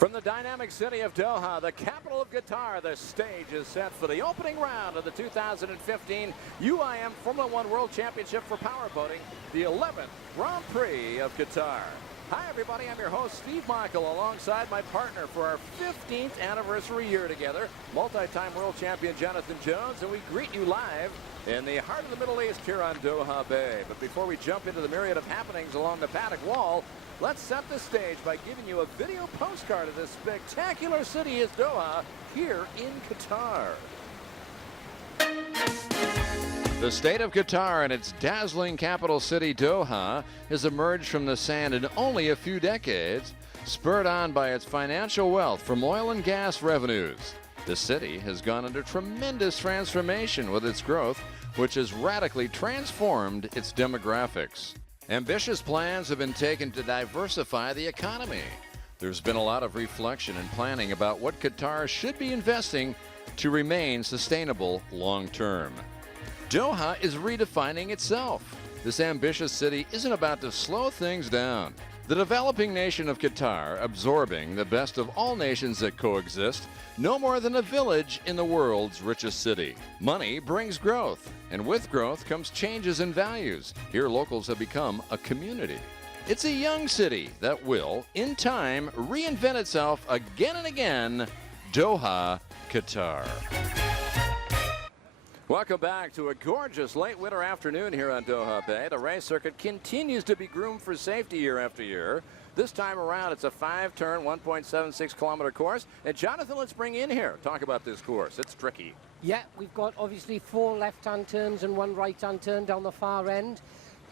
From the dynamic city of Doha, the capital of Qatar, the stage is set for the opening round of the 2015 UIM Formula One World Championship for powerboating, the 11th Grand Prix of Qatar. Hi, everybody. I'm your host, Steve Michael, alongside my partner for our 15th anniversary year together, multi-time world champion Jonathan Jones, and we greet you live in the heart of the Middle East here on Doha Bay. But before we jump into the myriad of happenings along the paddock wall, let's set the stage by giving you a video postcard of this spectacular city as Doha here in Qatar. The state of Qatar and its dazzling capital city Doha has emerged from the sand in only a few decades, spurred on by its financial wealth from oil and gas revenues. The city has gone under tremendous transformation with its growth, which has radically transformed its demographics. Ambitious plans have been taken to diversify the economy. There's been a lot of reflection and planning about what Qatar should be investing to remain sustainable long term. Doha is redefining itself. This ambitious city isn't about to slow things down. The developing nation of Qatar, absorbing the best of all nations that coexist, no more than a village in the world's richest city. Money brings growth, and with growth comes changes in values. Here locals have become a community. It's a young city that will, in time, reinvent itself again and again. Doha, Qatar. Welcome back to a gorgeous late winter afternoon here on Doha Bay. The race circuit continues to be groomed for safety year after year. This time around, it's a 5-turn, 1.76 kilometer course. And Jonathan, let's bring you in here. Talk about this course. It's tricky. Yeah, we've got obviously 4 left-hand turns and 1 right-hand turn down the far end.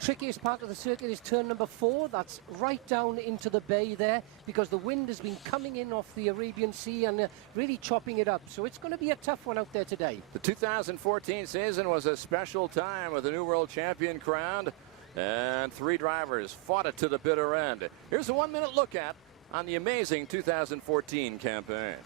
Trickiest part of the circuit is turn number 4. That's right down into the bay there because the wind has been coming in off the Arabian Sea and really chopping it up. So it's going to be a tough one out there today. The 2014 season was a special time with a new world champion crowned, and 3 drivers fought it to the bitter end. Here's a 1-minute look at on the amazing 2014 campaign.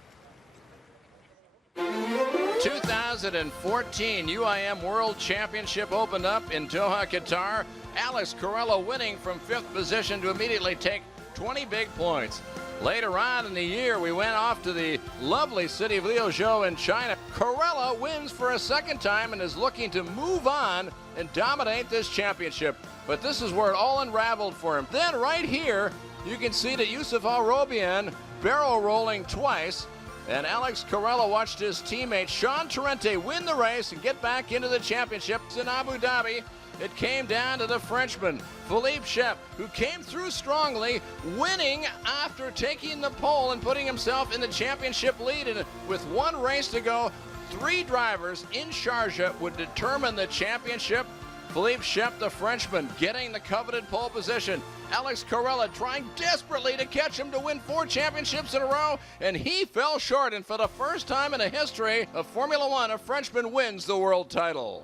2014 UIM World Championship opened up in Doha, Qatar. Alex Corella winning from 5th position to immediately take 20 big points. Later on in the year, we went off to the lovely city of Liuzhou in China. Corella wins for a 2nd time and is looking to move on and dominate this championship. But this is where it all unraveled for him. Then right here, you can see that Yusuf Al-Robian barrel rolling twice. And Alex Corella watched his teammate Sean Torrente win the race and get back into the championship in Abu Dhabi. It came down to the Frenchman, Philippe Shep, who came through strongly, winning after taking the pole and putting himself in the championship lead. And with 1 race to go, 3 drivers in Sharjah would determine the championship. Philippe Shep, the Frenchman, getting the coveted pole position. Alex Corella trying desperately to catch him to win 4 championships in a row, and he fell short. And for the first time in the history of Formula One, a Frenchman wins the world title.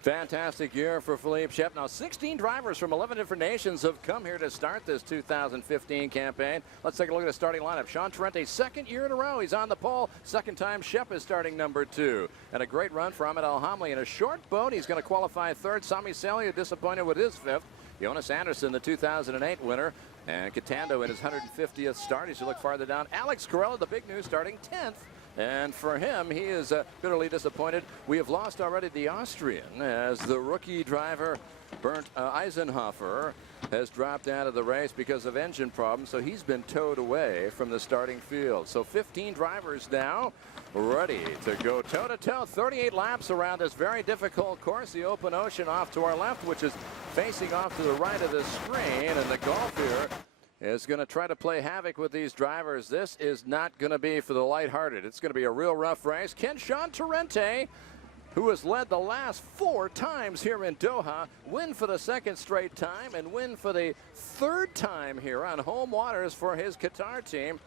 Fantastic year for Philippe Shep. Now 16 drivers from 11 different nations have come here to start this 2015 campaign. Let's take a look at the starting lineup. Sean Torrente, 2nd year in a row. He's on the pole. 2nd time Shep is starting number 2. And a great run for Ahmed Al-Hamli in a short boat. He's going to qualify 3rd. Sami Salia disappointed with his 5th. Jonas Anderson, the 2008 winner. And Catando in his 150th start. As you look farther down, Alex Corella, the big news, starting 10th. And for him, he is bitterly disappointed. We have lost already the Austrian as the rookie driver, Bernd Eisenhofer, has dropped out of the race because of engine problems. So he's been towed away from the starting field. So 15 drivers now ready to go toe-to-toe. 38 laps around this very difficult course. The open ocean off to our left, which is facing off to the right of the screen. And the Gulf here is going to try to play havoc with these drivers. This is not going to be for the lighthearted. It's going to be a real rough race. Can Sean Torrente, who has led the last 4 times here in Doha, win for the 2nd straight time and win for the 3rd time here on home waters for his Qatar team?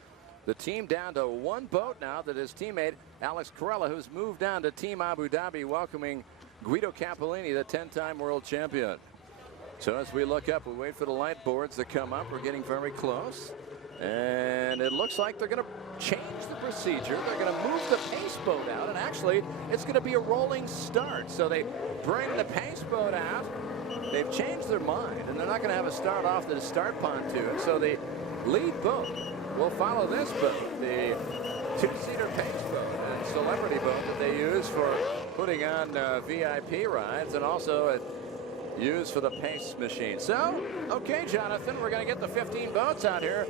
The team down to 1 boat now that his teammate Alex Corella, who's moved down to Team Abu Dhabi, welcoming Guido Cappellini, the 10-time world champion. So as we look up, we wait for the light boards to come up. We're getting very close. And it looks like they're going to change the procedure. They're going to move the pace boat out. And actually, it's going to be a rolling start. So they bring the pace boat out. They've changed their mind. And they're not going to have a start off the start pontoon. So the lead boat we'll follow this boat, the two-seater Pace boat and celebrity boat that they use for putting on VIP rides, and also used for the Pace machine. So, okay, Jonathan, we're going to get the 15 boats out here.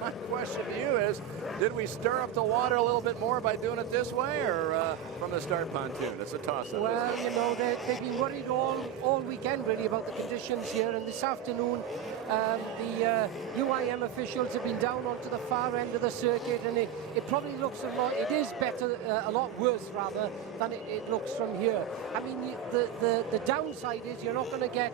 My question to you is, did we stir up the water a little bit more by doing it this way, or from the start pontoon? It's a toss-up. Well, you know, they've been worried all weekend, really, about the conditions here. And this afternoon, the UIM officials have been down onto the far end of the circuit, and it probably looks it is better, a lot worse, rather, than it looks from here. I mean, the downside is you're not going to get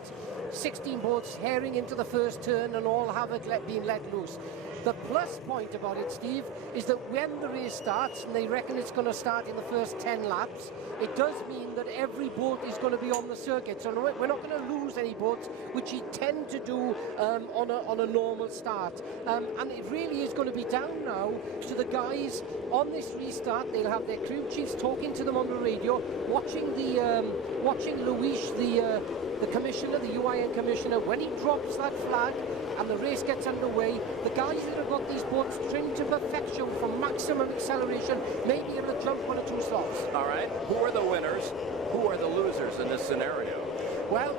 16 boats herring into the first turn and all have it being let loose. The plus point about it, Steve, is that when the race starts, and they reckon it's going to start in the first 10 laps, it does mean that every boat is going to be on the circuit. So we're not going to lose any boats, which you tend to do on a normal start. And it really is going to be down now to the guys on this restart. They'll have their crew chiefs talking to them on the radio, watching Luis, the commissioner, the UIN commissioner, when he drops that flag and the race gets underway. The guys that have got these boats trimmed to perfection for maximum acceleration may be able to jump 1 or 2 slots. All right. Who are the winners? Who are the losers in this scenario? Well,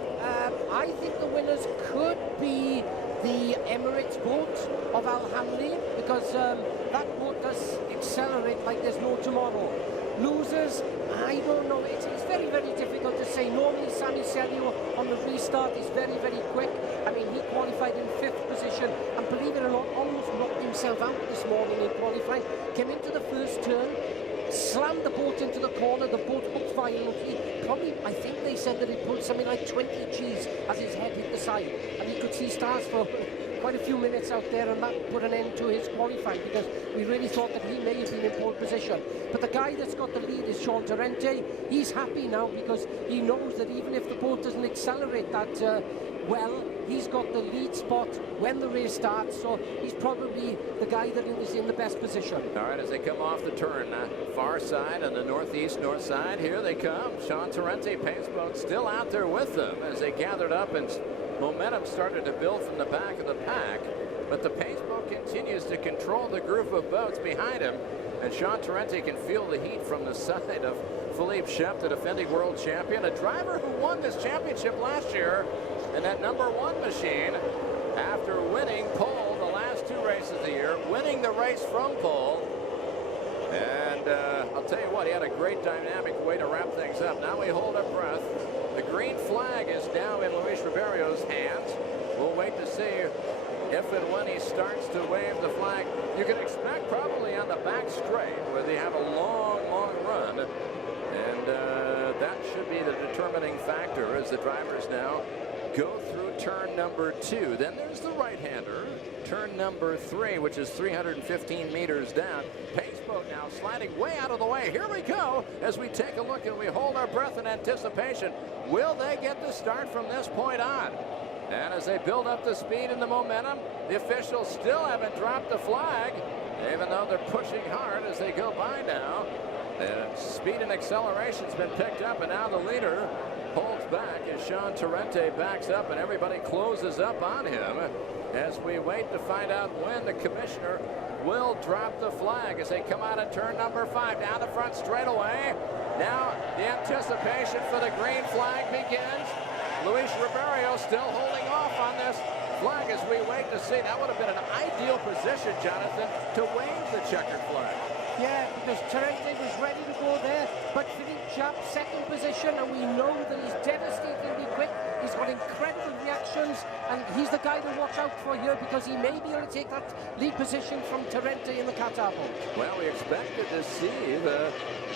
I think the winners could be the Emirates boat of Al Hamli, because that boat does accelerate like there's no tomorrow. Losers, I don't know. It's very, very difficult to say. Normally, Sami Sergio on the restart is very, very quick. I mean, he qualified in 5th position, and believe it or not, almost knocked himself out this morning in qualifying. Came into the first turn, slammed the boat into the corner. The boat hooked violently. Probably, I think they said that it pulled something like 20 Gs as his head hit the side, and he could see stars for quite a few minutes out there, and that put an end to his qualifying, because we really thought that he may have been in pole position. But the guy that's got the lead is Sean Torrente. He's happy now because he knows that even if the boat doesn't accelerate that well, he's got the lead spot when the race starts, so he's probably the guy that is in the best position. All right, as they come off the turn, far side on the north side, here they come. Sean Torrente, Pace boat, still out there with them as they gathered up, and momentum started to build from the back of the pack. But the Pace boat continues to control the group of boats behind him, and Sean Torrente can feel the heat from the side of Philippe Shep, the defending world champion, a driver who won this championship last year in that #1 machine after winning pole the last 2 races of the year, winning the race from pole. And I'll tell you what, he had a great dynamic way to wrap things up. Now we hold our breath. The green flag is now in Luis Ribeiro's hands. We'll wait to see if and when he starts to wave the flag. You can expect probably on the back straight, where they have a long run. And that should be the determining factor as the drivers now go through turn number 2. Then there's the right-hander, turn number 3, which is 315 meters down. Pace boat now sliding way out of the way. Here we go as we take a look and we hold our breath in anticipation. Will they get the start from this point on? And as they build up the speed and the momentum, the officials still haven't dropped the flag, even though they're pushing hard as they go by now. The speed and acceleration's been picked up, and now the leader holds back as Sean Torrente backs up, and everybody closes up on him as we wait to find out when the commissioner will drop the flag as they come out of turn number 5 down the front straightaway. Now the anticipation for the green flag begins. Luis Ribeiro still holding off on this flag as we wait to see. That would have been an ideal position, Jonathan, to wave the checkered flag. Yeah, because Torrente was ready to go there, but Philippe Chap, 2nd position, and we know that he's devastatingly quick. He's got incredible reactions, and he's the guy to watch out for here, because he may be able to take that lead position from Torrente in the Qatar boat. Well, we expected to see the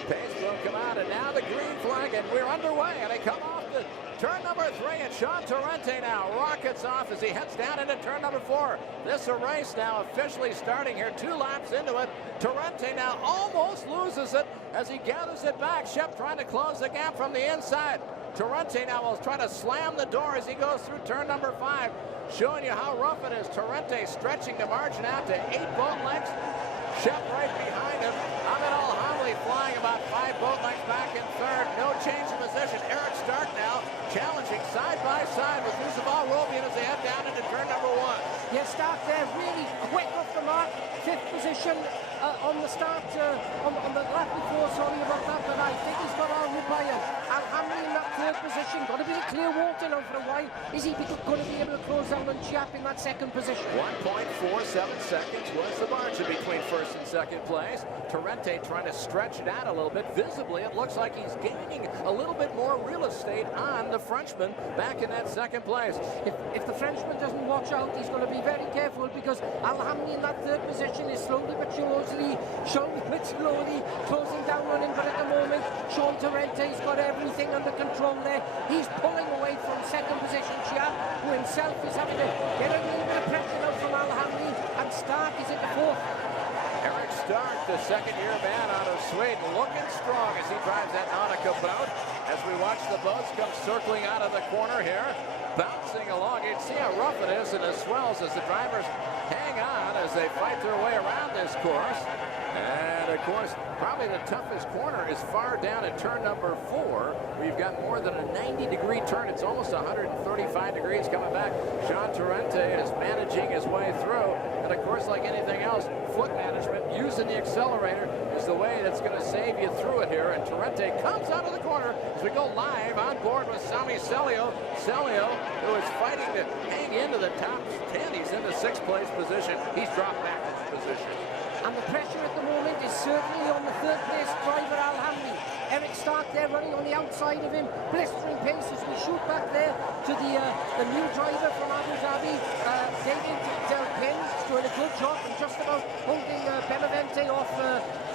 Pace boat come out, and now the green flag, and we're underway, and they come off the turn number 3, and Sean Torrente now rockets off as he heads down into turn number 4. This race now officially starting here, 2 laps into it. Torrente now almost loses it as he gathers it back. Shep trying to close the gap from the inside. Torrente now will try to slam the door as he goes through turn number 5, showing you how rough it is. Torrente stretching the margin out to 8 boat lengths. Shep right behind him. Ahmed Al-Hamli flying about 5 boat lengths back in 3rd. No change in position. Eric Stark now challenging side by side with Yusuf Al-Robian as they head down into turn number 1. Yeah, Stark there really quick off the mark. fifth position on the start, on the lap before, sorry about that, but I think he's got Al-Rubayan. Al-Hamli in that third position, got to be clear water now for a while. Is he going to be able to close down on Chiap in that second position? 1.47 seconds was the margin between first and second place. Torrente trying to stretch it out a little bit. Visibly, it looks like he's gaining a little bit more real estate on the Frenchman back in that second place. If the Frenchman doesn't watch out, he's going to be very careful, because Al-Hamli in that third position is slowly but surely closing down on him. But at the moment, Sean Torrente's got everything under control there. He's pulling away from second position Chiap, who himself is having to get a little bit of pressure out from Al-Hamli, and Stark is at the fourth. Eric Stark, the second-year man out of Sweden, looking strong as he drives that Nautica boat. As we watch the boats come circling out of the corner here, bouncing along. You can see how rough it is in the swells as the drivers hang on as they fight their way around this course. And of course, probably the toughest corner is far down at turn number 4. We've got more than a 90-degree turn. It's almost 135 degrees coming back. Jean Torrente is managing his way through. And of course, like anything else, foot management, using the accelerator is the way that's going to save you through it here. And Torrente comes out of the corner as we go live on board with Sami Celio. Celio, who is fighting to hang into the top 10. He's in the 6th place position. He's dropped back into position. And the pressure at the moment is certainly on the third place driver, Al-Hamli. Eric Stark there running on the outside of him, blistering pace as we shoot back there to the new driver from Abu Dhabi, David Delpin. He's doing a good job and just about holding Benavente off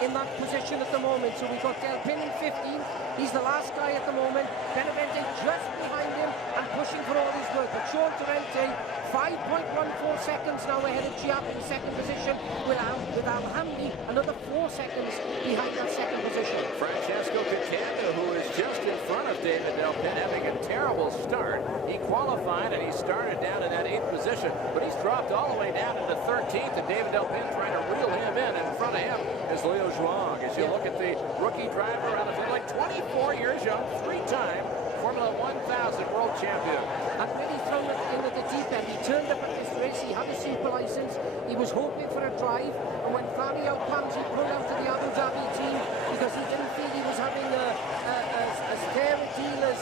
in that position at the moment. So we've got Delpin in 15th. He's the last guy at the moment. Benavente just behind him and pushing for all his work. But Sean Torrente, 5.14 seconds now ahead of Chiap in second position, with Al-Hamli another 4 seconds behind that second position. Francesco Catania, who is just in front of David Delpin, having a terrible start. He qualified and he started down in that 8th position, but he's dropped all the way down into 13th, and David Delpin trying to reel him in. In front of him is Leo Zhuang. As you look at the rookie driver out of Finland, 24 years young, 3-time Formula 1000 world champion. And really thrown it in at the deep end. He turned up at this race, he had a super license, he was hoping for a drive, and when Fabio outcomes, he pulled out to the Abu Dhabi team because he didn't feel he was having as fair a deal as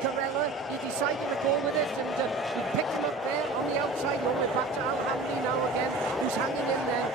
Carella. He decided to go with it, and he picked him up there on the outside. We're back to Al-Hamli now again, who's hanging in there.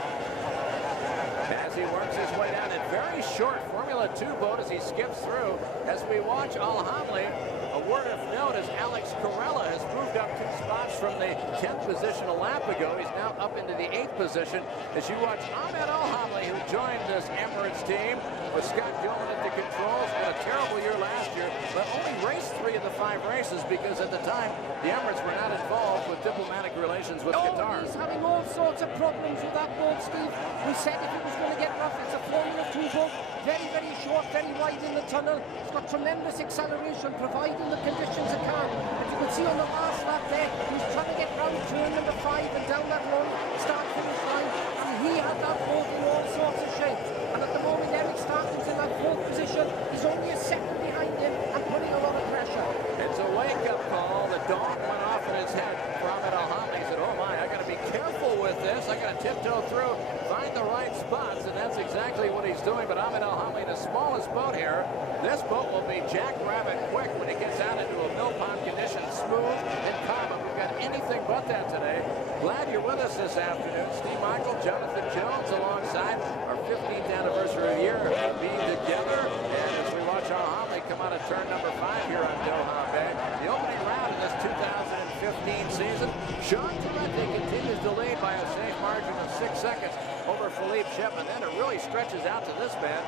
As he works his way down a very short Formula 2 boat as he skips through. As we watch Al-Hamli, a word of note is Alex Carella has moved up 2 spots from the 10th position a lap ago. He's now up into the 8th position. As you watch Ahmed Al-Hamli, who joined this Emirates team with Scott Gilman at the controls, had a terrible year last year, but only raced 3 of the 5 races because at the time the Emirates were not involved with diplomatic relations with Qatar. He's having all sorts of problems with that boat, Steve. We said if it was going to get rough, it's a Formula 2 boat, very, very short, very wide in the tunnel. It's got tremendous acceleration, providing the conditions are calm. As you can see on the last lap there, he's trying to get round turn number 5 and down that long start-finish line, and he had that boat in all sorts of shape. And at the moment, Eric Stark is in that 4th position. He's only a second behind him and putting a lot of pressure. It's a wake-up call. The dog went off in his head. Ahmed Al-Hamli said, oh my, I got to be careful with this. I got to tiptoe through, find the right spots, and that's exactly what he's doing. But Ahmed Al-Hamli, the smallest boat here, this boat will be jackrabbit quick when it gets out into a mill pond condition, smooth and calm. And we've got anything but that today. Glad you're with us this afternoon. Steve Michael, Jonathan Jones alongside our 15th anniversary year being together. And as we watch Al-Hamli come out of turn number 5 here on Doha Bay, the opening round in this 2015 season, Sean Torrente continues to lead by a safe margin of 6 seconds over Philippe Shepman. Then it really stretches out to this man,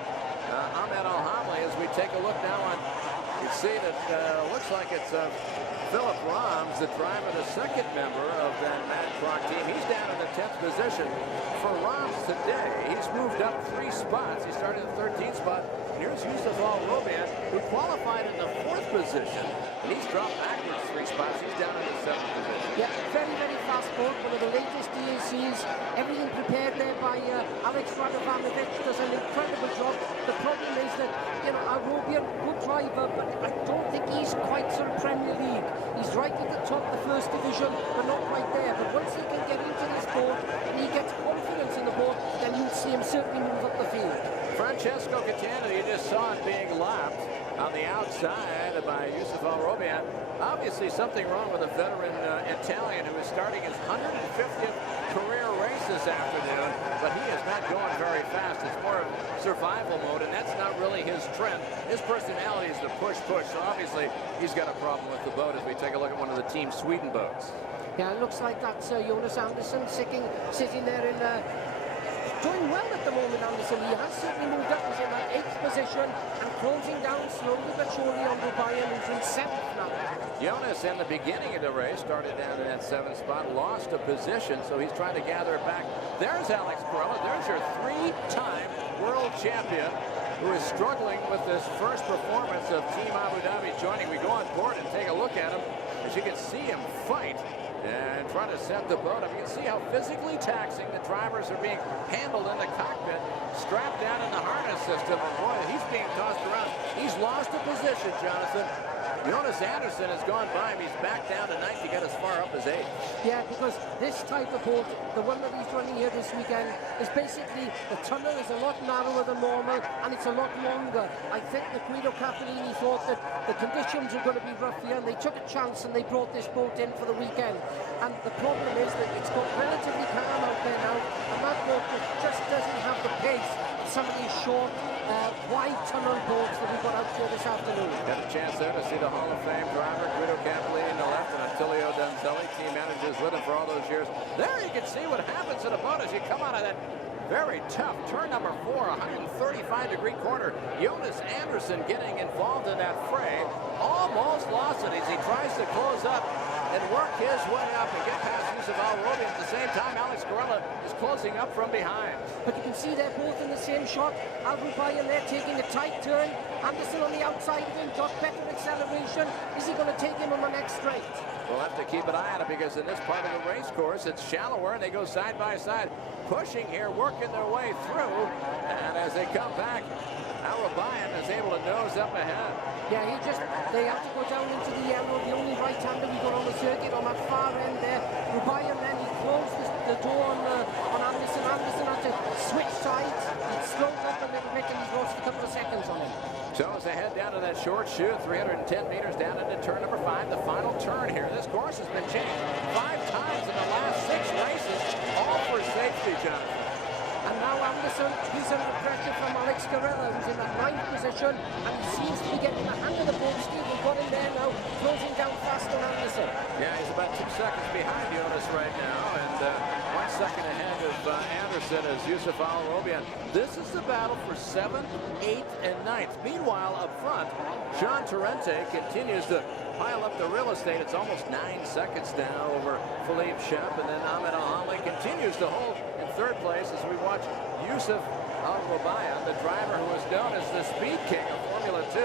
Ahmed Al-Hamli. As we take a look now on, you see that looks like it's Philip Rams, the driver, the second member of that Matt Kroc team. He's down in the 10th position. For Rams today, he's moved up 3 spots. He started in the 13th spot. Here's Yusuf Al-Roban, who qualified in the 4th position, and he's dropped backwards 3 spots. He's down in the 7th position. Yeah, very, very fast. fast boat, one of the latest DACs. Everything prepared there by Alex Radovanovic does an incredible job. The problem is that, you know, Arobian, good driver, but I don't think he's quite sort of Premier League. He's right at the top of the first division, but not quite there. But once he can get into this boat and he gets confidence in the boat, then you'll see him certainly move up the field. Francesco Catania, you just saw it being lapped on the outside by Yusuf Al-Robian. Obviously something wrong with a veteran Italian who is starting his 150th career race this afternoon, but he is not going very fast. It's more of survival mode, and that's not really his trend. His personality is to push, so obviously he's got a problem with the boat as we take a look at one of the Team Sweden boats. Yeah, it looks like that's Jonas Andersson sitting there in doing well at the moment, Anderson. He has certainly moved up. He's in that 8th position and closing down slowly but surely on Dubai, and he's in 7th now. Jonas, in the beginning of the race, started down in that 7th spot, lost a position, so he's trying to gather it back. There's Alex Corella. There's your 3-time world champion who is struggling with this first performance of Team Abu Dhabi joining. We go on board and take a look at him. As you can see him fight and try to set the boat up. You can see how physically taxing the drivers are being handled in the cockpit, strapped down in the harness system. And boy, he's being tossed around. He's lost a position, Jonathan. Jonas Andersson has gone by him. He's back down to 9th. He got as far up as 8th. Yeah, because this type of boat, the one that he's running here this weekend, is basically the tunnel is a lot narrower than normal and it's a lot longer. I think that Guido Capellini thought that the conditions were going to be rough here, and they took a chance and they brought this boat in for the weekend. And the problem is that it's got relatively calm out there now, and that boat just doesn't have the pace of some of these short, wide tunnel boats that we've got out here this afternoon. Got a chance there to see the Hall of Fame driver, Guido Capellini on the left, and Attilio Donzelli, team managers with him for all those years. There you can see what happens in a boat as you come out of that very tough turn number 4, 135-degree corner. Jonas Andersson getting involved in that fray. Almost lost it as he tries to close up and work his way up and get past Yusuf Al-Robi. At the same time, Alex Corella is closing up from behind. But you can see they're both in the same shot. Al-Rubai and they're taking a tight turn. Anderson on the outside of him, got better acceleration. Is he going to take him on the next straight? We'll have to keep an eye on it because in this part of the race course, it's shallower and they go side by side, pushing here, working their way through. And as they come back, Al-Rubai is able to nose up ahead. Yeah, they have to go down into the yellow, the only right-hander we got on the circuit on that far end there. Rubai, and then he closed the door on Anderson. Anderson had to switch sides. He slowed up a little bit and he's lost a couple of seconds on him. So as they head down to that short chute, 310 meters down into turn number 5, the final turn here. This course has been changed 5 times in the last 6 races, all for safety, Jonathan. And now Anderson, he's under pressure from Alex Corella, who's in that 9th position, and he seems to be getting the hand of the boat. Stephen got him there now, closing down fast on Anderson. Yeah, he's about 2 seconds behind Jonas right now, and 1 second ahead of Anderson as Yusuf Al-Robian. This is the battle for 7th, 8th, and 9th. Meanwhile, up front, Jean Torrente continues to pile up the real estate. It's almost 9 seconds now over Philippe Shep, and then Ahmed Al-Hamli continues to hold in 3rd place as we watch Yusuf Al-Robian, the driver who is known as the Speed King of Formula 2,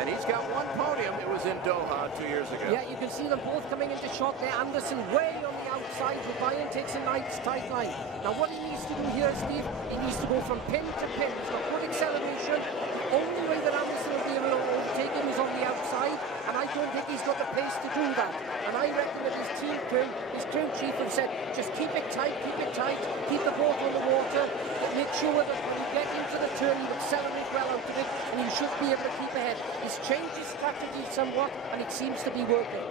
and he's got 1 podium. It was in Doha 2 years ago. Yeah, you can see them both coming into shot there. Anderson way on the outside. Robian takes a nice tight line. Now what he needs to do here, Steve, he needs to go from pin to pin. He's got good acceleration. The only way that Anderson will be able to overtake him is on the outside, and I don't think he's got the pace to do that. And I reckon that his team crew, his crew chief, have said, just keep it tight, keep the boat on the water, make sure that when you get into the turn, you accelerate well out of it, and you should be able to keep ahead. He's changed his strategy somewhat, and it seems to be working.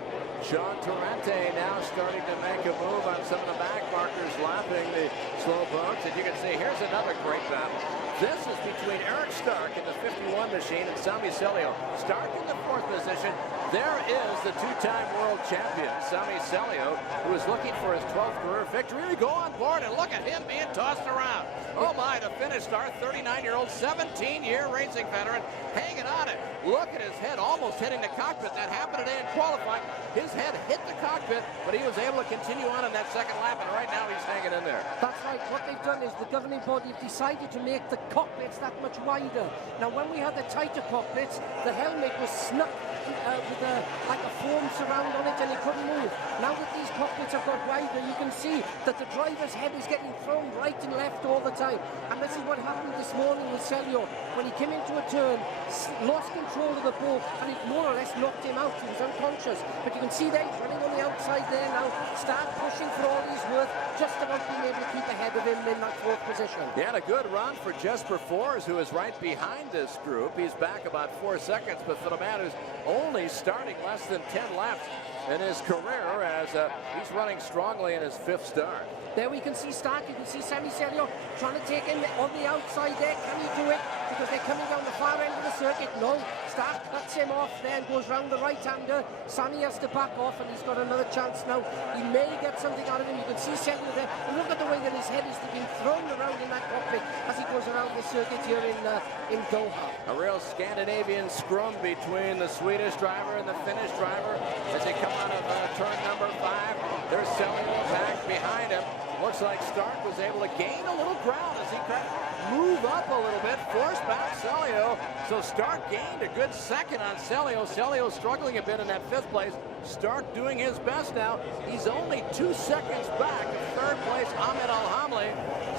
Jean Torrente now starting to make a move on some of the back markers, lapping the slow boats. And you can see here's another great battle. This is between Eric Stark in the 51 machine and Sami Celio. Stark in the 4th position. There is the 2-time world champion, Sami Celio, who is looking for his 12th career victory. We go on board and look at him being tossed around. Oh my, the finish star, 39-year-old, 17-year racing veteran, hanging on it. Look at his head almost hitting the cockpit. That happened today in qualifying. His head hit the cockpit, but he was able to continue on in that 2nd lap, and right now he's hanging in there. That's right. What they've done is the governing body have decided to make the cockpits that much wider. Now, when we had the tighter cockpits, the helmet was snuck with like a foam surround on it, and it couldn't move. Now that these cockpits have got wider, you can see that the driver's head is getting thrown right and left all the time. And this is what happened this morning with Celio. When he came into a turn, lost control of the ball, and it more or less knocked him out. He was unconscious. But you can see there, he's running on the outside there now. Start pushing for all he's worth, just about being able to keep ahead of him in that fourth position. He had a good run for Jesper Fors, who is right behind this group. He's back about 4 seconds, but for the man who's only starting less than 10 laps in his career, as he's running strongly in his fifth start. There we can see Stark, you can see Sammy Celio trying to take him on the outside there. Can he do it? Because they're coming down the far end of the circuit. No, Stark cuts him off there and goes round the right-hander. Sammy has to back off, and he's got another chance now. He may get something out of him. You can see Celio there. And look at the way that his head is being thrown around in that cockpit as he goes around the circuit here in Doha. A real Scandinavian scrum between the Swedish driver and the Finnish driver as they come out of turn number 5. There's Celio back behind him. Looks like Stark was able to gain a little ground as he tried to move up a little bit, force back Celio. So Stark gained a good second on Celio. Celio struggling a bit in that fifth place. Stark doing his best now. He's only 2 seconds back of third place Ahmed Alhamli.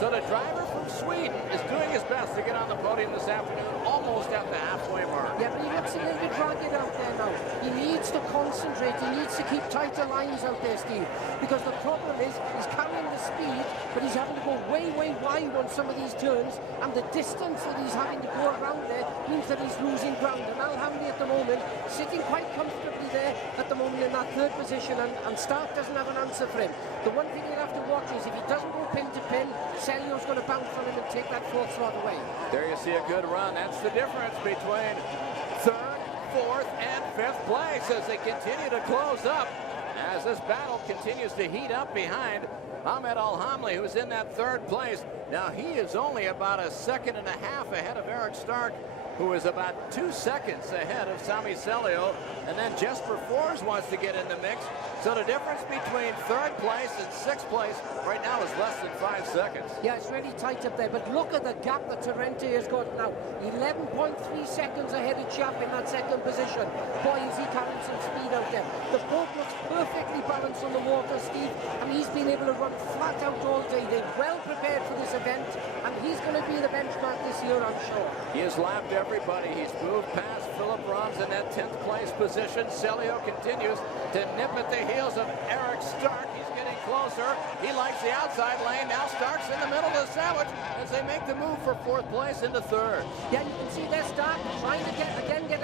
So the driver from Sweden is doing his best to get on the podium this afternoon, almost at the halfway mark. Yeah, but he looks a little bit ragged out there now. He needs to concentrate. He needs to keep tighter lines out there, Steve. Because the problem is he's carrying the speed, but he's having to go way, way wide on some of these turns. And the distance that he's having to go around there means that he's losing ground. And Alhamdi at the moment, sitting quite comfortably there at the moment in that third position. And Stark doesn't have an answer for him. The one thing he'll have to watch is if he doesn't go pin to pin, Celio's going to bounce on him and take that fourth slot away. There you see a good run. That's the difference between third, fourth, and fifth place as they continue to close up. As this battle continues to heat up behind Ahmed Alhamli, who's in that third place. Now he is only about 1.5 seconds ahead of Eric Stark, who is about 2 seconds ahead of Sami Celio. And then Jesper Fors wants to get in the mix. So the difference between third place and sixth place right now is less than 5 seconds. Yeah, it's really tight up there. But look at the gap that Torrente has got now. 11.3 seconds ahead of Chap in that second position. Boy, is he carrying some speed out there. The boat looks perfectly balanced on the water, Steve. And he's been able to run flat out all day. They're well prepared for this event. And he's going to be the benchmark this year, I'm sure. He has lapped everybody. He's moved past Philip Rons in that 10th place position. Celio continues to nip at the heels of Eric Stark. He's getting closer. He likes the outside lane. Now Stark's in the middle of the sandwich as they make the move for fourth place into third. Yeah, you can see there Stark trying to get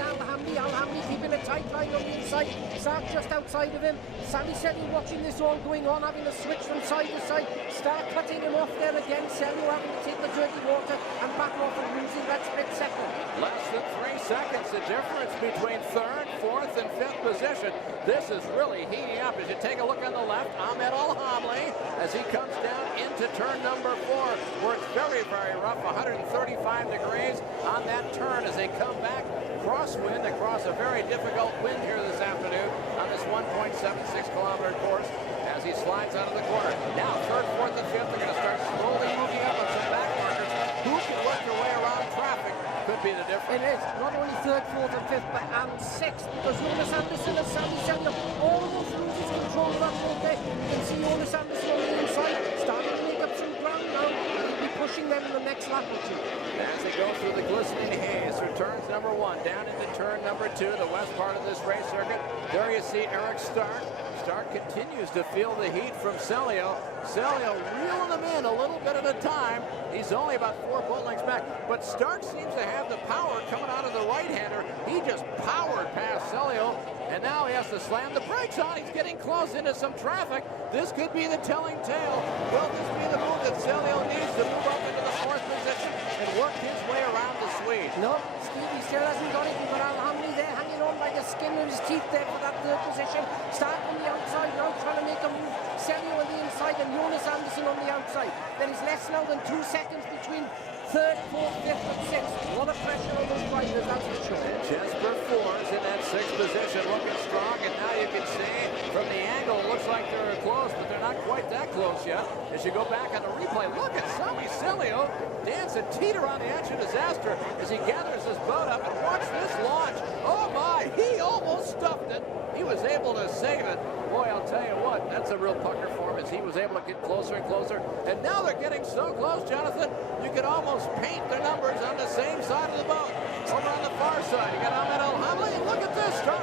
Alhamdi. Alhamdi keeping a tight line on the inside. Stark just outside of him. Sami Celio watching this all going on, having a switch from side to side. Stark cutting him off there again. Celio having to take the dirty water and back off and losing that split second. Less than 3 seconds, the difference between third, fourth, and fifth position. This is really heating up. As you take a look on the left, Ahmed Alhamli, as he comes down into turn number 4, where it's very, very rough, 135 degrees on that turn as they come back crosswind across a very difficult wind here this afternoon on this 1.76-kilometer course as he slides out of the corner. Now, third, fourth, and fifth are going to start slowly moving up on some back markers. Who can work their way around traffic could be the difference. It is. Not only third, fourth, and fifth, but and sixth, because Jonas Anderson and Sami Celio almost loses control of that boat there. You can see Jonas Anderson on the inside, starting to make up some ground now. He'll be pushing them in the next lap or two. As they go through the glistening haze through turns number 1, down into turn number 2, the west part of this race circuit. There you see Eric Stark. Stark continues to feel the heat from Celio. Celio reeling him in a little bit at a time. He's only about 4 boat lengths back, but Stark seems to have the power coming out of the right-hander. He just powered past Celio, and now he has to slam the brakes on. He's getting close into some traffic. This could be the telling tale. Will this be the move that Celio needs to move up into the fourth position and work his way around the Swede? No, Steve, he still hasn't got it. We've got Alhamdi there hanging on by the skin of his teeth there for that third position. Stark on the outside now trying to make a move. Celio on the inside and Jonas Anderson on the outside. There is less now than 2 seconds between third, fourth, fifth, and sixth. A lot of pressure on those riders, that's for sure. Jesper Fors in that sixth position, looking strong, and now you can see from the angle, it looks like they're close, but they're not quite that close yet. As you go back on the replay, look at Sami Celio dance and teeter on the edge of disaster as he gathers his boat up, and watch this launch. Oh my, he almost stuffed it. He was able to save it. Boy, I'll tell you what, that's a real pucker for him as he was able to get closer and closer. And now they're getting so close, Jonathan, you could almost paint their numbers on the same side of the boat. Over on the far side, you got Ahmed Al-Hamli, and look at this start.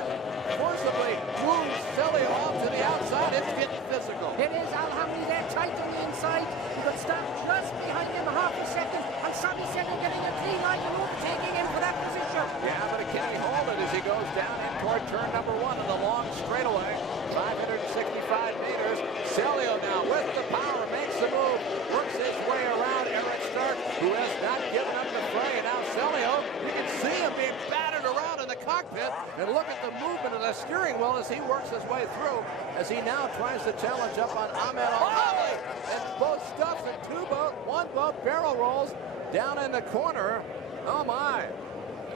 Forcibly moves Celio off to the outside. It's getting physical. It is Al-Hamli there, tight on the inside. You can start just behind him half a second, and Sami Celio getting a clean line and overtaking him for that position. Yeah, but can he hold it as he goes down in toward turn number one in the long straightaway? 565 meters. Celio now with the power makes the move, works his way around Eric Stark, who has not given up the fray. Now Celio, you can see him being battered around in the cockpit, and look at the movement of the steering wheel as he works his way through, as he now tries to challenge up on Ahmed Al-Hamli, and both stuffs in two boat, one boat barrel rolls down in the corner. Oh my.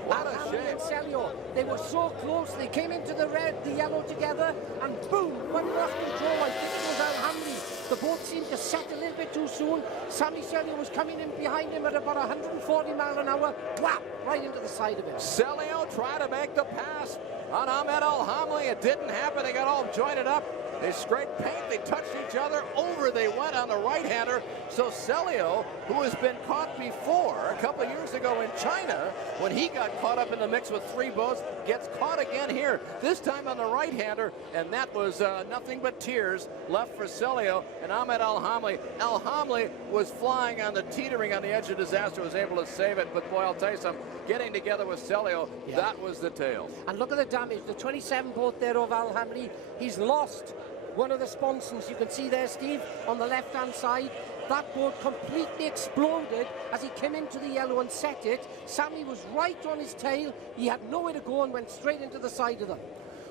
What a Al-Hamli shame. and Celio, they were so close. They came into the red, the yellow together, and boom, one lost control. I think it was Al-Hamli. The boat seemed to set a little bit too soon. Sami Celio was coming in behind him at about 140 miles an hour. Whap! Right into the side of him. Celio tried to make the pass on Ahmed Al-Hamli. It didn't happen. They got all jointed up. They scraped paint. They touched each other. Over they went on the right-hander. So Celio, who has been caught before a couple of years ago in China, when he got caught up in the mix with three boats, gets caught again here. This time on the right-hander, and that was nothing but tears left for Celio and Ahmed Al-Hamli. Al-Hamli was flying on the teetering on the edge of disaster, was able to save it. But boy, I'll tell you something, getting together with Celio, that was the tale. And look at the damage. The 27 boat there of Al-Hamli, he's lost one of the sponsons. You can see there, Steve, on the left-hand side. That boat completely exploded as he came into the yellow and set it. Sami was right on his tail. He had nowhere to go and went straight into the side of them.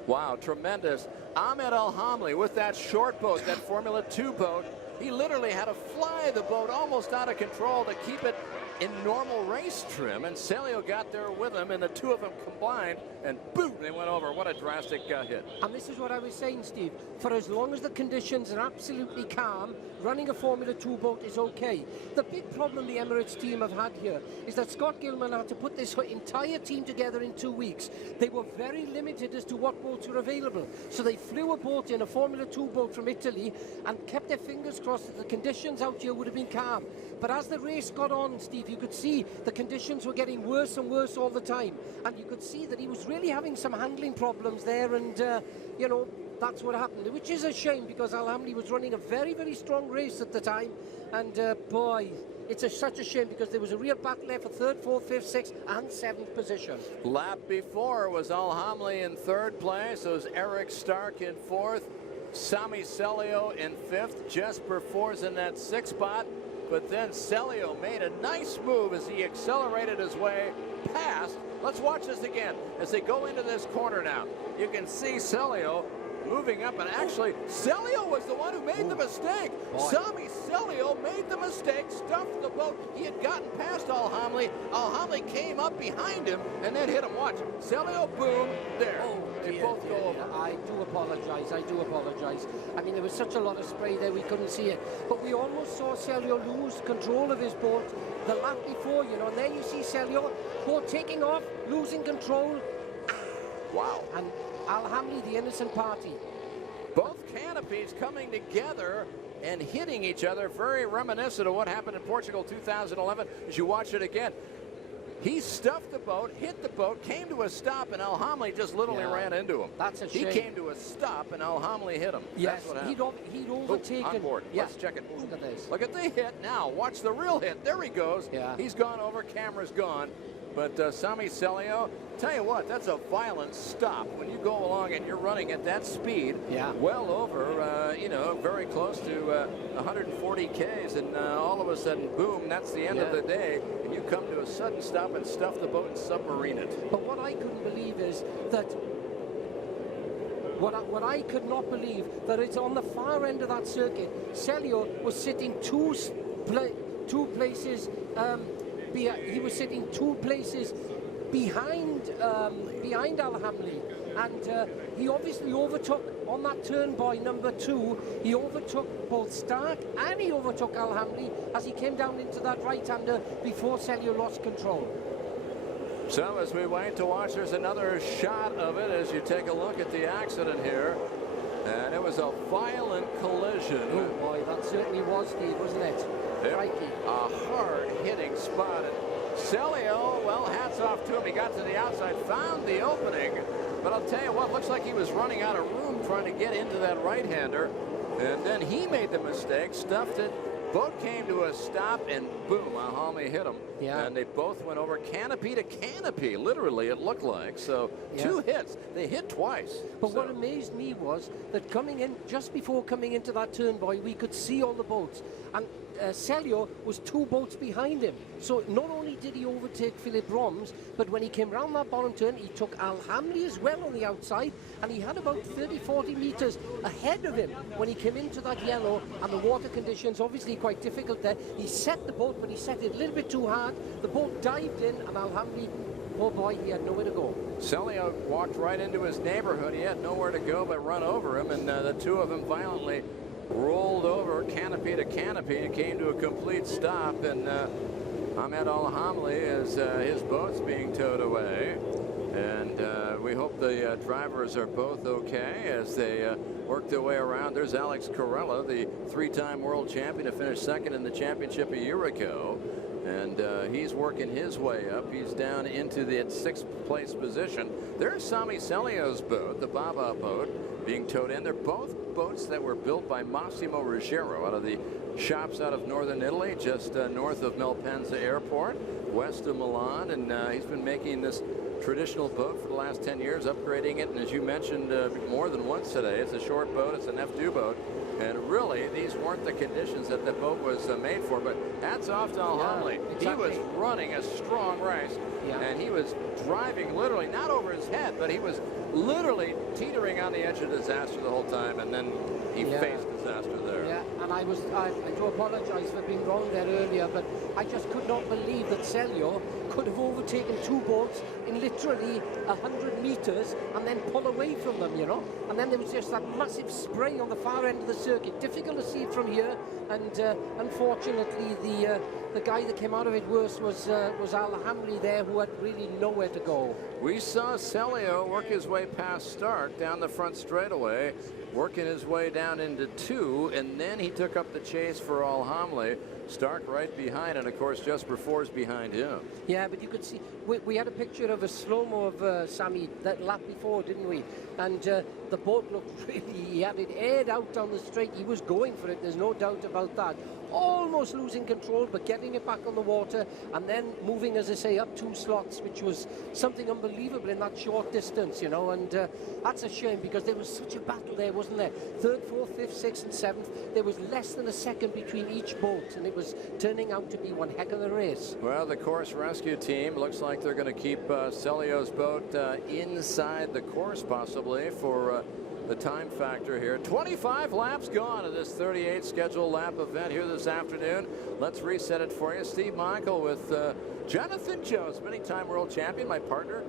Wow, tremendous. Ahmed Al-Hamli with that short boat, that Formula 2 boat, he literally had to fly the boat almost out of control to keep it in normal race trim, and Celio got there with him, and the two of them combined, and boom, they went over. What a drastic hit. And this is what I was saying, Steve. For as long as the conditions are absolutely calm, running a Formula 2 boat is okay. The big problem the Emirates team have had here is that Scott Gilman had to put this entire team together in 2 weeks. They were very limited as to what boats were available. So they flew a boat in, a Formula 2 boat from Italy, and kept their fingers crossed that the conditions out here would have been calm. But as the race got on, Steve, you could see the conditions were getting worse and worse all the time. And you could see that he was really having some handling problems there, and, you know, that's what happened, which is a shame because Al-Hamli was running a very, very strong race at the time. And, boy, it's such a shame because there was a real battle there for third, fourth, fifth, sixth, and seventh position. Lap before was Al-Hamli in third place. It was Eric Stark in fourth. Sami Celio in fifth. Jesper Fors in that sixth spot. But then Celio made a nice move as he accelerated his way past. Let's watch this again as they go into this corner now. You can see Celio moving up, and actually Celio was the one who made the mistake. Sami Celio made the mistake, stuffed the boat. He had gotten past Al-Hamli. Al-Hamli came up behind him and then hit him. Watch. Celio, boom, there. They both go over. I do apologize. I do apologize. I mean, there was such a lot of spray there, we couldn't see it. But we almost saw Celio lose control of his boat the lap before, you know. And there you see Celio, boat taking off, losing control. Wow. And Al-Hamli, the innocent party. Both canopies coming together and hitting each other, very reminiscent of what happened in Portugal 2011 as you watch it again. He stuffed the boat, hit the boat, came to a stop, and Al-Hamli just literally ran into him. That's a shame. He came to a stop, and Al-Hamli hit him. Yes, that's what happened. he'd overtaken. On board. Yeah. Let's check it. Look at this. Look at the hit now. Watch the real hit. There he goes. Yeah. He's gone over. Camera's gone. But Sami Celio, tell you what, that's a violent stop when you go along and you're running at that speed. Yeah. Well over, you know, very close to 140 Ks, and all of a sudden, boom, that's the end of the day, and you come to a sudden stop and stuff the boat and submarine it. But what I couldn't believe is that what I could not believe that it's on the far end of that circuit. Celio was sitting two places he was sitting 2 places behind Al-Hamli, and he obviously overtook on that turn by number 2. He overtook both Stark and he overtook Al-Hamli as he came down into that right-hander before Celio lost control. So as we wait to watch, there's another shot of it as you take a look at the accident here. And it was a violent collision. Oh boy, that certainly was, Steve, wasn't it? Yep. Crikey. A hard-hitting spot. And Celio, well, hats off to him. He got to the outside, found the opening. But I'll tell you what, looks like he was running out of room trying to get into that right-hander. And then he made the mistake, stuffed it. Boat came to a stop, and boom, Al-Hamli hit him. Yeah. And they both went over canopy to canopy, literally, it looked like. So, yeah. 2 hits. They hit twice. But what amazed me was that coming in, just before coming into that turn, boy, we could see all the boats. And Celio was 2 boats behind him. So not only did he overtake Philip Roms, but when he came round that bottom turn, he took Al-Hamli as well on the outside, and he had about 30-40 metres ahead of him when he came into that yellow, and the water conditions obviously quite difficult there. He set the boat, but he set it a little bit too hard. The boat dived in, and Al-Hamli, oh boy, he had nowhere to go. Celio walked right into his neighborhood. He had nowhere to go but run over him, and the 2 of them violently rolled over canopy to canopy and came to a complete stop. And Ahmed Al-Hamli is his boat's being towed away. And we hope the drivers are both okay as they work their way around. There's Alex Corella, the 3-time world champion, who finished 2nd in the championship a year ago. And he's working his way up. He's down into the 6th place position. There's Sami Celio's boat, the Baba boat, being towed in. They're both boats that were built by Massimo Ruggiero out of the shops out of northern Italy, just north of Malpensa Airport, west of Milan. And he's been making this traditional boat for the last 10 years, upgrading it. And as you mentioned more than once today, it's a short boat, it's an F2 boat. And really, these weren't the conditions that the boat was made for. But hats off to Al-Hamli. Yeah, exactly. He was running a strong race. Yeah. And he was driving literally, not over his head, but he was literally teetering on the edge of disaster the whole time. And then he faced disaster there. Yeah, and I do apologize for being wrong there earlier, but I just could not believe that Celio could have overtaken 2 boats in literally 100 meters and then pull away from them, you know. And then there was just that massive spray on the far end of the circuit. Difficult to see it from here, and unfortunately the guy that came out of it worse was Al-Hamli there, who had really nowhere to go. We saw Celio work his way past Stark down the front straightaway, working his way down into 2, and then he took up the chase for Al-Hamli. Stark right behind, and of course Jasper Ford's behind him. Yeah, but you could see, we had a picture of a slow-mo of Sami that lap before, didn't we? And the boat looked really, he had it aired out down the straight. He was going for it, there's no doubt about that. Almost losing control, but getting it back on the water, and then moving, as I say, up 2 slots, which was something unbelievable in that short distance, you know. And that's a shame, because there was such a battle there, wasn't there? 3rd, 4th, 5th, 6th and 7th. There was less than a second between each boat, and it was turning out to be one heck of a race. Well, the course rescue team looks like they're going to keep Celio's boat inside the course, possibly, for the time factor here. 25 laps gone of this 38 scheduled lap event here this afternoon. Let's reset it for you. Steve Michael with Jonathan Jones, many-time world champion, my partner.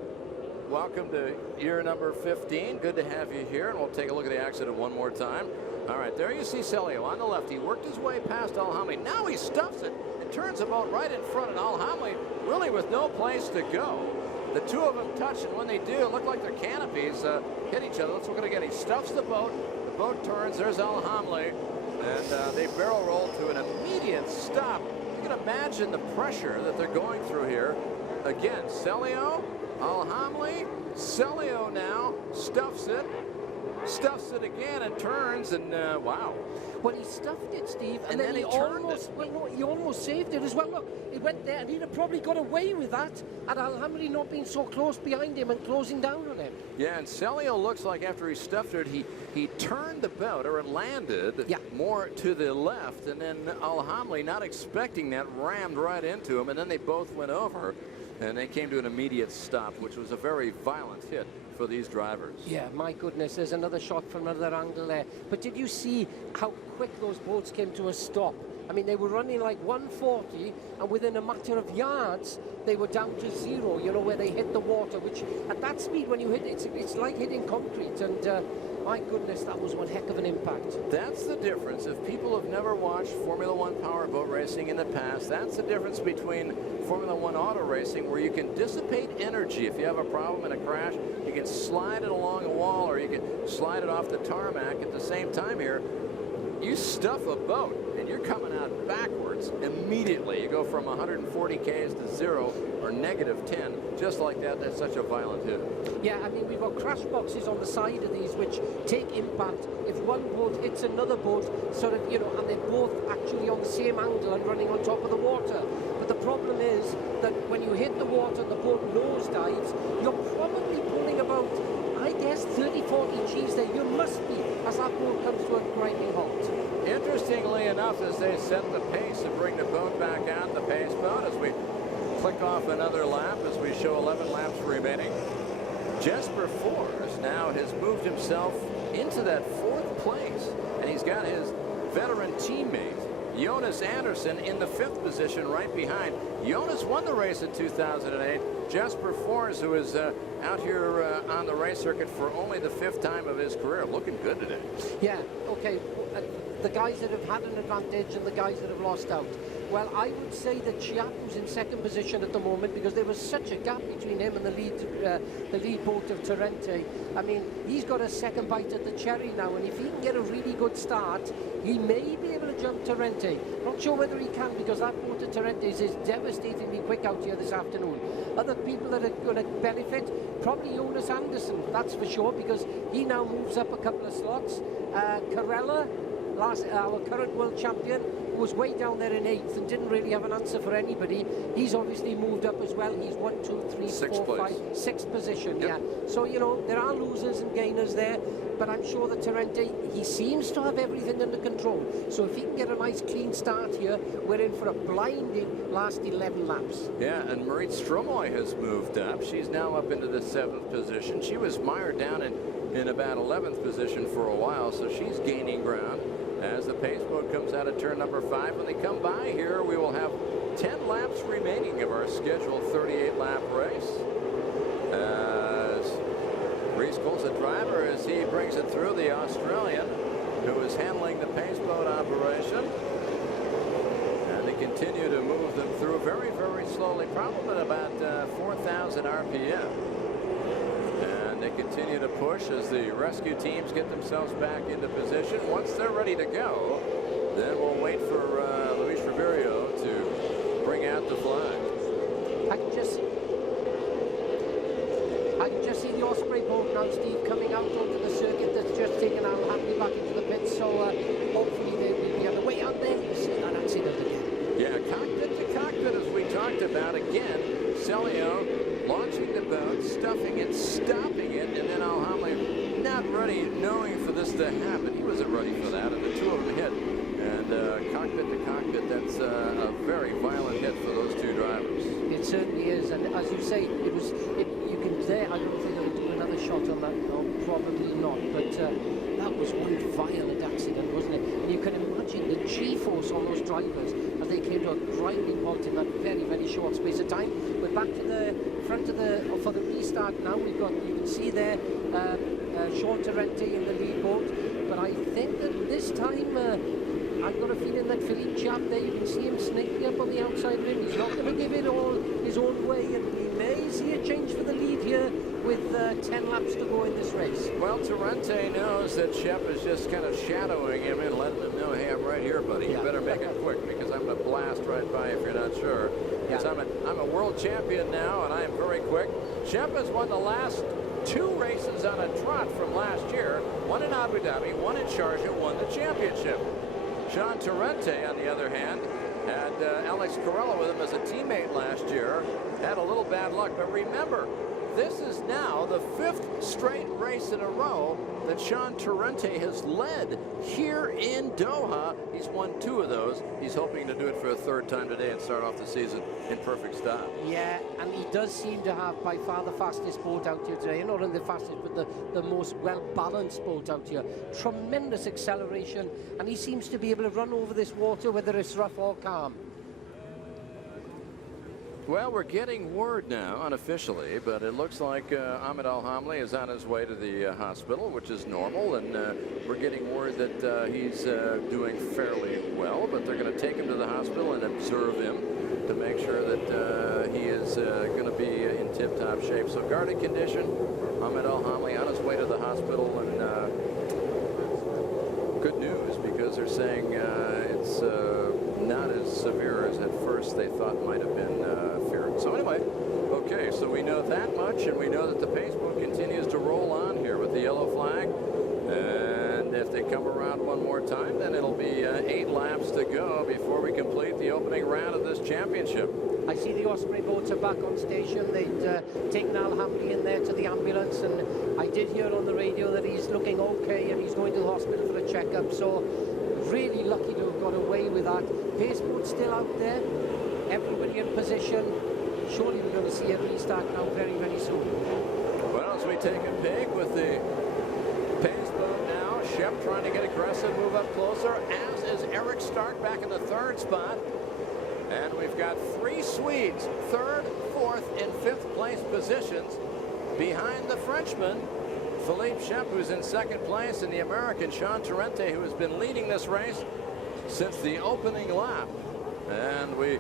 Welcome to year number 15. Good to have you here, and we'll take a look at the accident one more time. All right, there you see Celio on the left. He worked his way past Al-Hamli. Now he stuffs it and turns the boat right in front of Al-Hamli, really with no place to go. The 2 of them touch, and when they do, it looked like their canopies hit each other. Let's look at it again. He stuffs the boat turns. There's Al-Hamli, and they barrel roll to an immediate stop. You can imagine the pressure that they're going through here. Again, Celio, Al-Hamli, Celio now stuffs it again and turns, and wow. Well, he stuffed it, Steve, and then he turned almost, it. well, no, he almost saved it as well. Look, it went there, and he'd have probably got away with that had Al-Hamli not been so close behind him and closing down on him. Yeah, and Celio looks like after he stuffed it, he turned the boat, or it landed more to the left, and then Al-Hamli, not expecting that, rammed right into him, and then they both went over, and they came to an immediate stop, which was a very violent hit for these drivers. Yeah, my goodness, there's another shot from another angle there. But did you see how quick those boats came to a stop? I mean, they were running like 140, and within a matter of yards, they were down to 0, you know, where they hit the water, which at that speed, when you hit it, it's like hitting concrete. And my goodness, that was one heck of an impact. That's the difference. If people have never watched Formula One powerboat racing in the past, that's the difference between Formula One auto racing, where you can dissipate energy. If you have a problem in a crash, you can slide it along a wall, or you can slide it off the tarmac. At the same time here, you stuff a boat and you're coming out backwards immediately. You go from 140 Ks to 0 or -10, just like that. That's such a violent hit. Yeah, I mean, we've got crash boxes on the side of these which take impact. If one boat hits another boat, sort of, you know, and they're both actually on the same angle and running on top of the water. But the problem is that when you hit the water and the boat nosedives, you're probably pulling about, I guess, 30, 40 Gs there. You must be, as that boat comes to a grinding halt. Interestingly enough, as they set the pace to bring the boat back out, the pace boat, as we click off another lap, as we show 11 laps remaining, Jesper Fors now has moved himself into that 4th place, and he's got his veteran teammate Jonas Anderson in the 5th position right behind. Jonas won the race in 2008. Jesper Fors, who is out here on the race circuit for only the 5th time of his career, looking good today. Yeah, okay. The guys that have had an advantage and the guys that have lost out. Well, I would say that Chiap, who's in 2nd position at the moment, because there was such a gap between him and the lead boat of Torrente. I mean, he's got a 2nd bite at the cherry now, and if he can get a really good start, he may be able to jump Torrente. Not sure whether he can, because that boat at Torrente is devastatingly quick out here this afternoon. Other people that are going to benefit, probably Jonas Anderson, that's for sure, because he now moves up a couple of slots. Carella, our current world champion, was way down there in 8th and didn't really have an answer for anybody. He's obviously moved up as well. He's 1, 2, 3, 4, 5, 6th position. Yep. Yeah. So, you know, there are losers and gainers there, but I'm sure that Torrente, he seems to have everything under control. So if he can get a nice clean start here, we're in for a blinding last 11 laps. Yeah, and Marit Stromoy has moved up. She's now up into the 7th position. She was mired down in about 11th position for a while, so she's gaining ground. As the pace boat comes out of turn number 5, when they come by here, we will have 10 laps remaining of our scheduled 38-lap race. As Reese Cole's the driver as he brings it through, the Australian who is handling the pace boat operation. And they continue to move them through very, very slowly, probably at about 4,000 RPM. They continue to push as the rescue teams get themselves back into position. Once they're ready to go, then we'll wait for Luis Ribeiro to bring out the flag. I can just see the Osprey boat now, Steve, coming out onto the circuit that's just taken out happily back into the pits. So hopefully they will be on the way out there. You see that accident again. Yeah, cockpit to cockpit, as we talked about again. Celio launching the boat, stuffing it, stopping it, and then Alhamli not ready, knowing for this to happen. He wasn't ready for that, and the two of them hit. And cockpit to cockpit, that's a very violent hit for those two drivers. It certainly is, and as you say, you can there. I don't think they'll do another shot on that. No, probably not. But that was one violent accident, wasn't it? And you can imagine the G-force on those drivers as they came to a grinding halt in that very, very short space of time. We're back to the front of for the restart now. We've got, you can see there, Sean Torrente in the lead boat. But I think that this time, I've got a feeling that Philippe Chiap there, you can see him sneaking up on the outside rim. He's not going to give it all his own way, and we may see a change for the lead here with 10 laps to go in this race. Well, Torrente knows that Shep is just kind of shadowing him and letting him know, hey, I'm right here, buddy. You better make it quick, because I'm going to blast right by if you're not sure. Because I'm a world champion now, and I am very quick. Shep has won the last 2 races on a trot from last year. One in Abu Dhabi, one in Sharjah, won the championship. Sean Torrente, on the other hand, had Alex Carella with him as a teammate last year. Had a little bad luck, but remember, this is now the 5th straight race in a row that Sean Torrente has led here in Doha. He's won 2 of those. He's hoping to do it for a 3rd time today and start off the season in perfect style. Yeah, and he does seem to have by far the fastest boat out here today. Not only the fastest, but the most well-balanced boat out here. Tremendous acceleration, and he seems to be able to run over this water whether it's rough or calm. Well, we're getting word now, unofficially, but it looks like Ahmed Al-Hamli is on his way to the hospital, which is normal, and we're getting word that he's doing fairly well, but they're going to take him to the hospital and observe him to make sure that he is going to be in tip-top shape. So guarded condition, Ahmed Al-Hamli on his way to the hospital, and good news because they're saying it's not as severe as at first they thought might have been feared. So anyway, okay, so we know that much, and we know that the pace boat continues to roll on here with the yellow flag. And if they come around one more time, then it'll be 8 laps to go before we complete the opening round of this championship. I see the Osprey boats are back on station. They'd taken Al-Hamli in there to the ambulance, and I did hear on the radio that he's looking okay and he's going to the hospital for a checkup. So really lucky to have got away with that. Pace boat's still out there. Everybody in position. Surely we're going to see a restart now very, very soon. Well, as we take a peek with the pace boat now, Shep trying to get aggressive, move up closer, as is Eric Stark back in the 3rd spot. And we've got 3 Swedes, 3rd, 4th, and 5th place positions behind the Frenchman, Philippe Shep, who's in 2nd place, and the American Sean Torrente, who has been leading this race since the opening lap. And we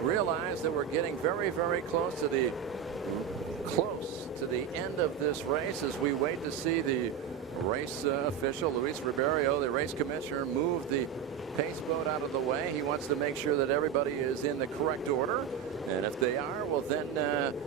realize that we're getting very, very close to the end of this race as we wait to see the race official, Luis Ribeiro, the race commissioner, move the pace boat out of the way. He wants to make sure that everybody is in the correct order, and if they are, well, then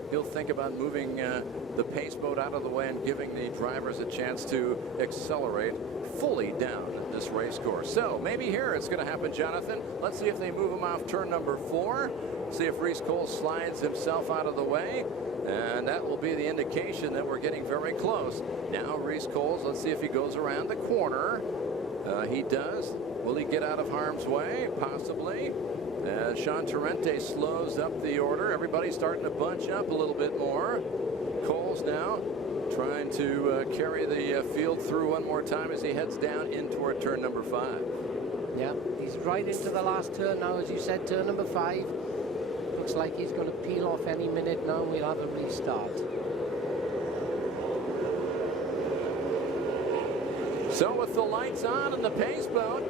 he'll think about moving the pace boat out of the way and giving the drivers a chance to accelerate fully down this race course. So maybe here it's going to happen, Jonathan. Let's see if they move him off turn number 4. See if Reese Cole slides himself out of the way, and that will be the indication that we're getting very close. Now Reese Coles, let's see if he goes around the corner. He does. Will he get out of harm's way? Possibly. Sean Torrente slows up the order. Everybody's starting to bunch up a little bit more. Coles now trying to carry the field through one more time as he heads down in toward turn number 5. Yeah, he's right into the last turn now, as you said, turn number 5. Looks like he's going to peel off any minute now. We'll have a restart. So with the lights on and the pace boat,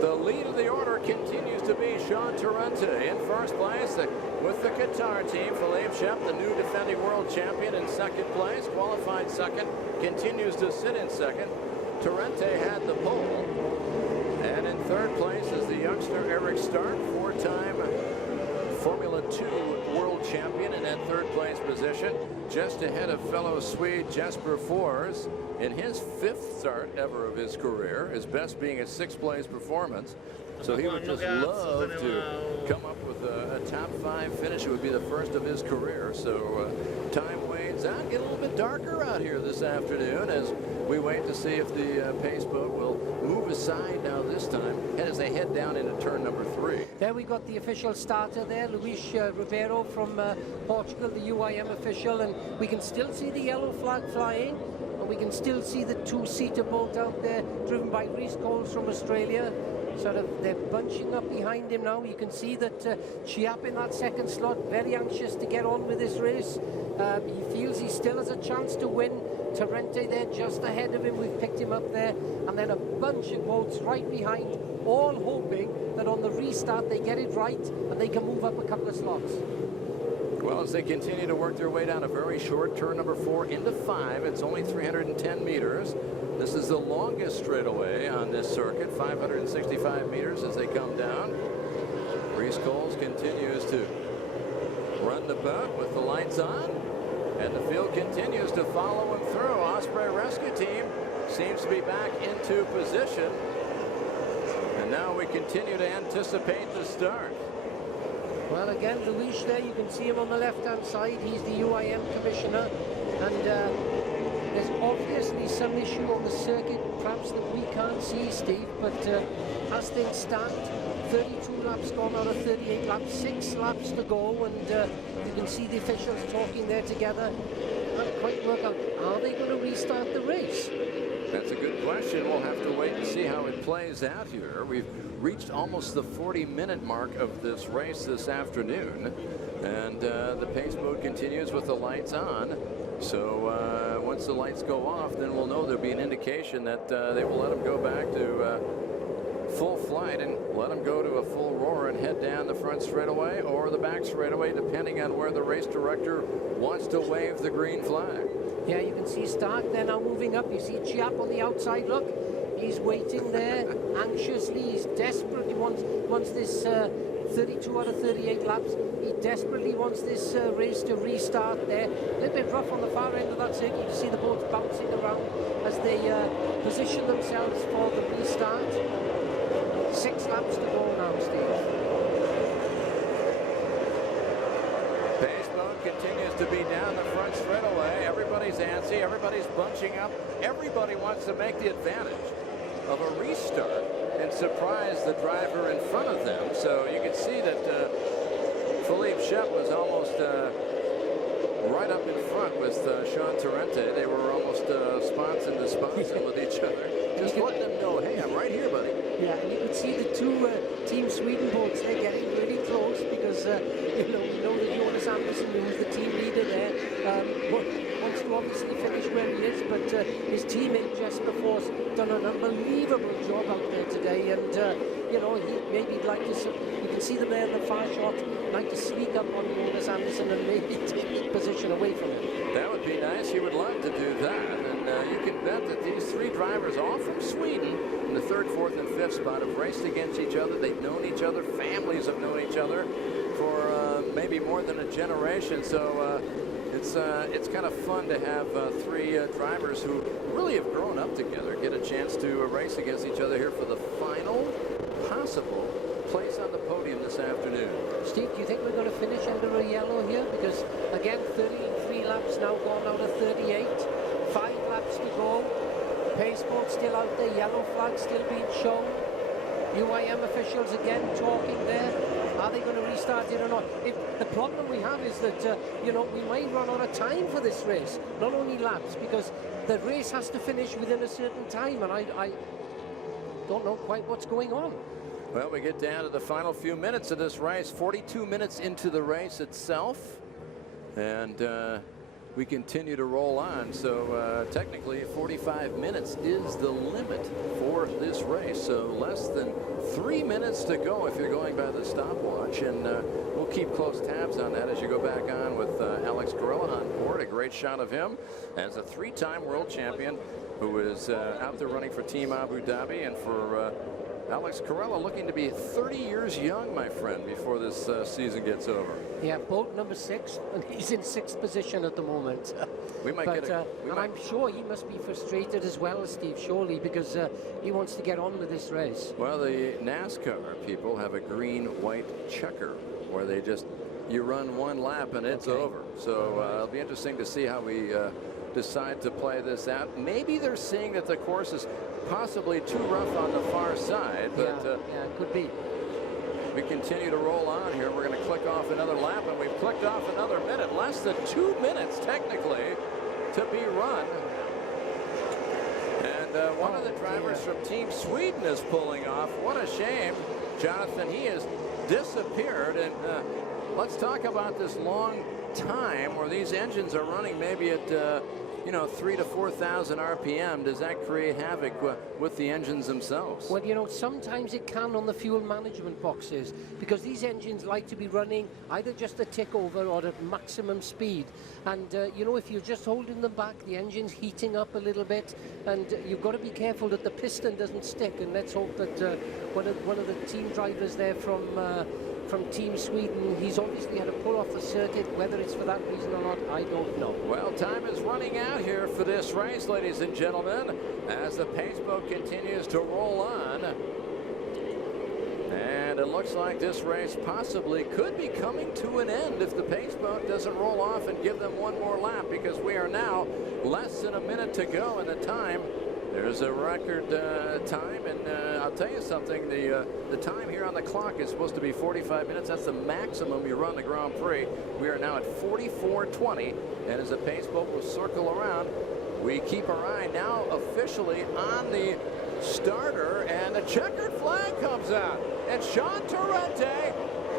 the lead of the order continues to be Sean Torrente in 1st place with the Qatar team. Philippe Shep, the new defending world champion, in 2nd place, qualified 2nd, continues to sit in 2nd. Torrente had the pole. And in 3rd place is the youngster Eric Stark, 4-time Formula 2 world champion in that 3rd place position, just ahead of fellow Swede Jesper Fors in his 5th start ever of his career, his best being a 6th place performance. So he would just love to come up with a top 5 finish. It would be the first of his career. So time wanes out, get a little bit darker out here this afternoon as we wait to see if the pace boat will move aside now this time as they head down into turn number 3. There we got the official starter there, Luis Ribeiro from Portugal, the UIM official, and we can still see the yellow flag flying, and we can still see the 2-seater boat out there driven by Reese Coles from Australia. Sort of they're bunching up behind him now. You can see that Chiap in that 2nd slot, very anxious to get on with this race. He feels he still has a chance to win. Torrente there just ahead of him. We've picked him up there, and then a bunch of boats right behind, all hoping that on the restart they get it right and they can move up a couple of slots. Well, as they continue to work their way down a very short turn number 4 into 5, it's only 310 meters. This is the longest straightaway on this circuit, 565 meters as they come down. Reese Coles continues to run the boat with the lights on, and the field continues to follow him through. Osprey Rescue Team seems to be back into position, and now we continue to anticipate the start. Well, again, Luis there, you can see him on the left-hand side. He's the UIM commissioner, and there's obvious obviously some issue on the circuit, perhaps that we can't see, Steve, but as things stand, 32 laps gone out of 38 laps, 6 laps to go, and you can see the officials talking there together. Can't quite work out, are they going to restart the race? That's a good question. We'll have to wait and see how it plays out here. We've reached almost the 40-minute mark of this race this afternoon, and the pace mode continues with the lights on. So once the lights go off, then we'll know there'll be an indication that they will let them go back to full flight and let them go to a full roar and head down the front straightaway or the back straightaway, depending on where the race director wants to wave the green flag. Yeah, you can see Stark there now moving up. You see Chiap on the outside. Look, he's waiting there anxiously. He's desperately wants this 32 out of 38 laps. He desperately wants this race to restart there. A little bit rough on the far end of that circuit. You can see the boats bouncing around as they position themselves for the restart. 6 laps to go now, Steve. Pace mode continues to be down the front straightaway. Everybody's antsy. Everybody's bunching up. Everybody wants to make the advantage of a restart and surprise the driver in front of them. So you can see that Philippe Shep was almost right up in front with Sean Torrente. They were almost sponson to sponson with each other. Just letting them know, hey, I'm right here, buddy. Yeah, and you could see the two Team Sweden boats, they're getting really close because, we know that Jonas Andersson, who's the team leader there, wants to obviously finish where he is, but his teammate Jesper Force done an unbelievable job out there today, and, maybe like to, you can see them there in the far shot, like to sneak up on Jonas Andersson and maybe take position away from him. That would be nice. He would love to do that, and you can bet that these 3 drivers, all from Sweden, in the 3rd, 4th, and 5th spot, have raced against each other. They've known each other. Families have known each other for maybe more than a generation. So it's kind of fun to have 3 drivers who really have grown up together get a chance to race against each other here for the final possible place on the podium this afternoon. Steve, do you think we're going to finish under a yellow here? Because, again, 33 laps now gone out of 38. 5 laps to go. Pace boat still out there. Yellow flag still being shown. UIM officials again talking there. Are they going to restart it or not? The problem we have is that, we might run out of time for this race. Not only laps, because the race has to finish within a certain time, and I don't know quite what's going on. Well, we get down to the final few minutes of this race, 42 minutes into the race itself, and we continue to roll on. So technically 45 minutes is the limit for this race. So less than 3 minutes to go if you're going by the stopwatch, and we'll keep close tabs on that as you go back on with Alex Corella on board. A great shot of him as a 3-time world champion who is out there running for Team Abu Dhabi, and for Alex Corella looking to be 30 years young, my friend, before this season gets over. Yeah, boat number 6, and he's in 6th position at the moment. We might get a... I'm sure he must be frustrated as well, Steve, surely, because he wants to get on with this race. Well, the NASCAR people have a green-white checker where they just, you run 1 lap and it's over. So it'll be interesting to see how we decide to play this out. Maybe they're seeing that the course is possibly too rough on the far side, but yeah, it could be. We continue to roll on here. We're going to click off another lap, and we've clicked off another minute. Less than 2 minutes, technically, to be run. And one of the drivers from Team Sweden is pulling off. What a shame, Jonathan. He has disappeared. And let's talk about this long time where these engines are running maybe at 3,000 to 4,000 RPM. Does that create havoc with the engines themselves? Well, sometimes it can on the fuel management boxes, because these engines like to be running either just a tick over or at maximum speed. And, if you're just holding them back, the engine's heating up a little bit, and you've got to be careful that the piston doesn't stick. And let's hope that one of the team drivers there from Team Sweden, he's obviously had to pull off the circuit. Whether it's for that reason or not, I don't know. Well, time is running out here for this race, ladies and gentlemen, as the pace boat continues to roll on. And it looks like this race possibly could be coming to an end if the pace boat doesn't roll off and give them one more lap, because we are now less than a minute to go in the time. There's a record time, and I'll tell you something, the time here on the clock is supposed to be 45 minutes. That's the maximum you run the Grand Prix. We are now at 44:20, and as the pace boat will circle around, we keep our eye now officially on the starter, and the checkered flag comes out, and Sean Torrente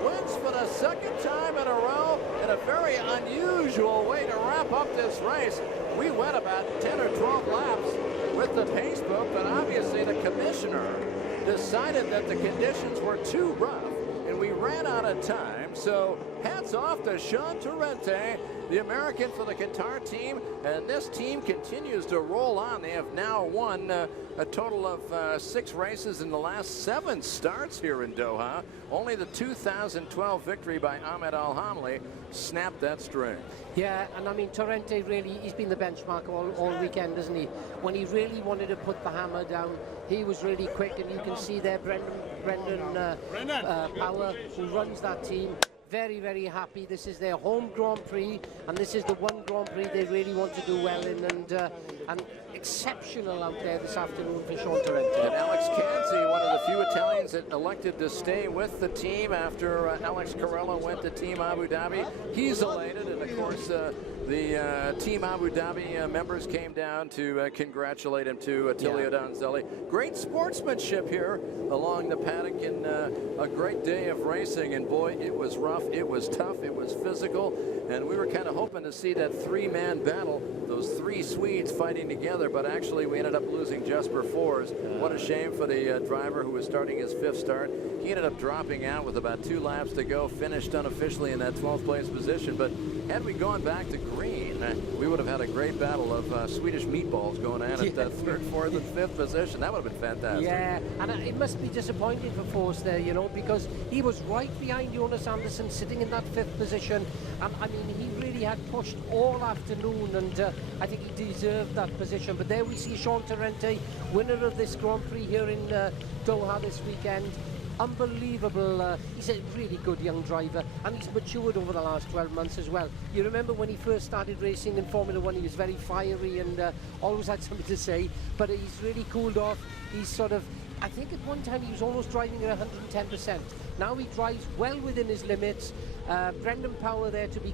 wins for the second time in a row in a very unusual way to wrap up this race. We went about 10 or 12 laps with the pace boat, but obviously the commissioner decided that the conditions were too rough and we ran out of time. So hats off to Sean Torrente, the American for the Qatar team, and this team continues to roll on. They have now won a total of 6 races in the last 7 starts here in Doha. Only the 2012 victory by Ahmed Al-Hamli snapped that string. Yeah, and I mean, Torrente really, he's been the benchmark all weekend, isn't he? When he really wanted to put the hammer down, he was really quick, and you can see there Brendan Power, who runs that team, very, very happy. This is their home Grand Prix, and this is the one Grand Prix they really want to do well in, and exceptional out there this afternoon for Sean Torrente. And Alex Canzi, one of the few Italians that elected to stay with the team after Alex Carella went to Team Abu Dhabi. He's elated, and of course the Team Abu Dhabi members came down to congratulate him too. Attilio Donzelli. Great sportsmanship here along the paddock, and a great day of racing, and boy, it was rough, it was tough, it was physical, and we were kind of hoping to see that 3-man battle, those 3 Swedes fighting together, but actually we ended up losing Jesper Fors. What a shame for the driver who was starting his 5th start. He ended up dropping out with about 2 laps to go, finished unofficially in that 12th place position, but had we gone back to green, we would have had a great battle of Swedish meatballs going on at that 3rd, 4th, and 5th position. That would have been fantastic. Yeah, and it must be disappointing for Force there, you know, because he was right behind Jonas Anderson, sitting in that 5th position. And I mean, he really had pushed all afternoon, and I think he deserved that position. But there we see Sean Torrente, winner of this Grand Prix here in Doha this weekend. Unbelievable. He's a really good young driver, and he's matured over the last 12 months as well. You remember when he first started racing in Formula 1, he was very fiery and always had something to say, but he's really cooled off. He's sort of, I think at one time he was almost driving at 110%. Now he drives well within his limits. Brendan Power there, to be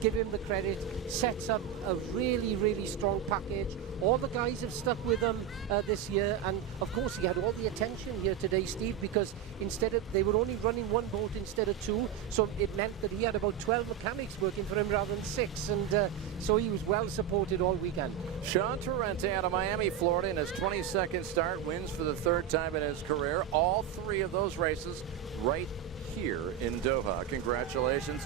give him the credit, sets up a really, really strong package. All the guys have stuck with him this year, and of course he had all the attention here today, Steve, because they were only running 1 boat instead of 2, so it meant that he had about 12 mechanics working for him rather than 6, and so he was well supported all weekend. Sean Torrente out of Miami, Florida, in his 22nd start, wins for the 3rd time in his career. All 3 of those races right here in Doha. Congratulations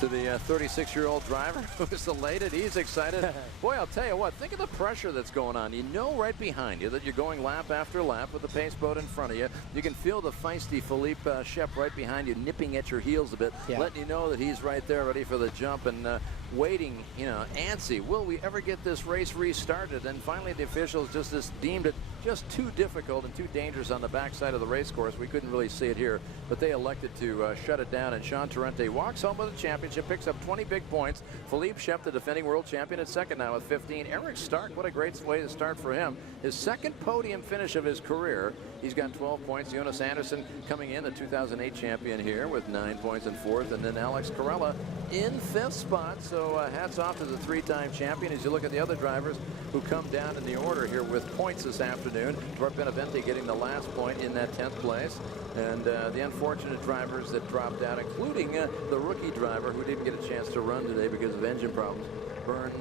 to the 36-year-old driver who's elated. He's excited. Boy, I'll tell you what, think of the pressure that's going on. You know right behind you that you're going lap after lap with the pace boat in front of you. You can feel the feisty Philippe Shep right behind you, nipping at your heels a bit, letting you know that he's right there ready for the jump, and waiting, you know, antsy. Will we ever get this race restarted? And finally the officials just deemed it just too difficult and too dangerous on the backside of the race course. We couldn't really see it here, but they elected to shut it down, and Sean Torrente walks home with the championship, picks up 20 big points. Philippe Shep, the defending world champion, at 2nd now with 15. Eric Stark, what a great way to start for him. His 2nd podium finish of his career. He's got 12 points. Jonas Anderson coming in, the 2008 champion here, with 9 points in 4th, and then Alex Carella in 5th spot. So hats off to the 3-time champion. As you look at the other drivers who come down in the order here with points this afternoon, Bart Benavente getting the last point in that 10th place, and the unfortunate drivers that dropped out, including the rookie driver who didn't get a chance to run today because of engine problems, Bernd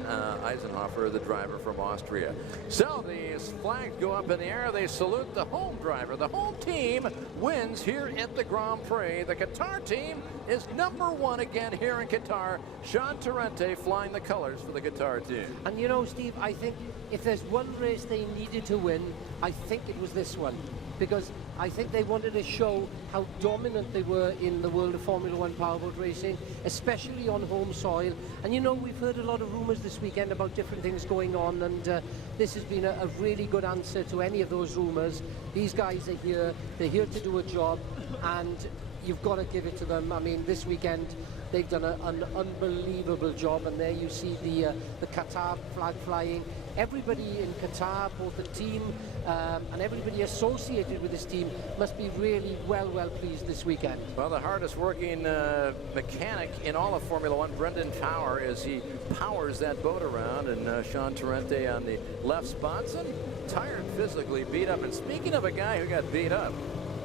Eisenhofer, the driver from Austria. So the flags go up in the air. They salute the home driver. The home team wins here at the Grand Prix. The Qatar team is #1 again here in Qatar. Sean Torrente flying the colors for the Qatar team. And you know, Steve, I think if there's one race they needed to win, I think it was this one. because I think they wanted to show how dominant they were in the world of Formula One powerboat racing, especially on home soil. And you know, we've heard a lot of rumours this weekend about different things going on, and this has been a really good answer to any of those rumours. These guys are here, they're here to do a job, and you've got to give it to them. I mean, this weekend they've done an unbelievable job, and there you see the Qatar flag flying. Everybody in Qatar, both the team and everybody associated with this team, must be really well pleased this weekend. Well, the hardest working mechanic in all of Formula One, Brendan Power, as he powers that boat around, and Sean Torrente on the left spots, and tired, physically beat up. And speaking of a guy who got beat up,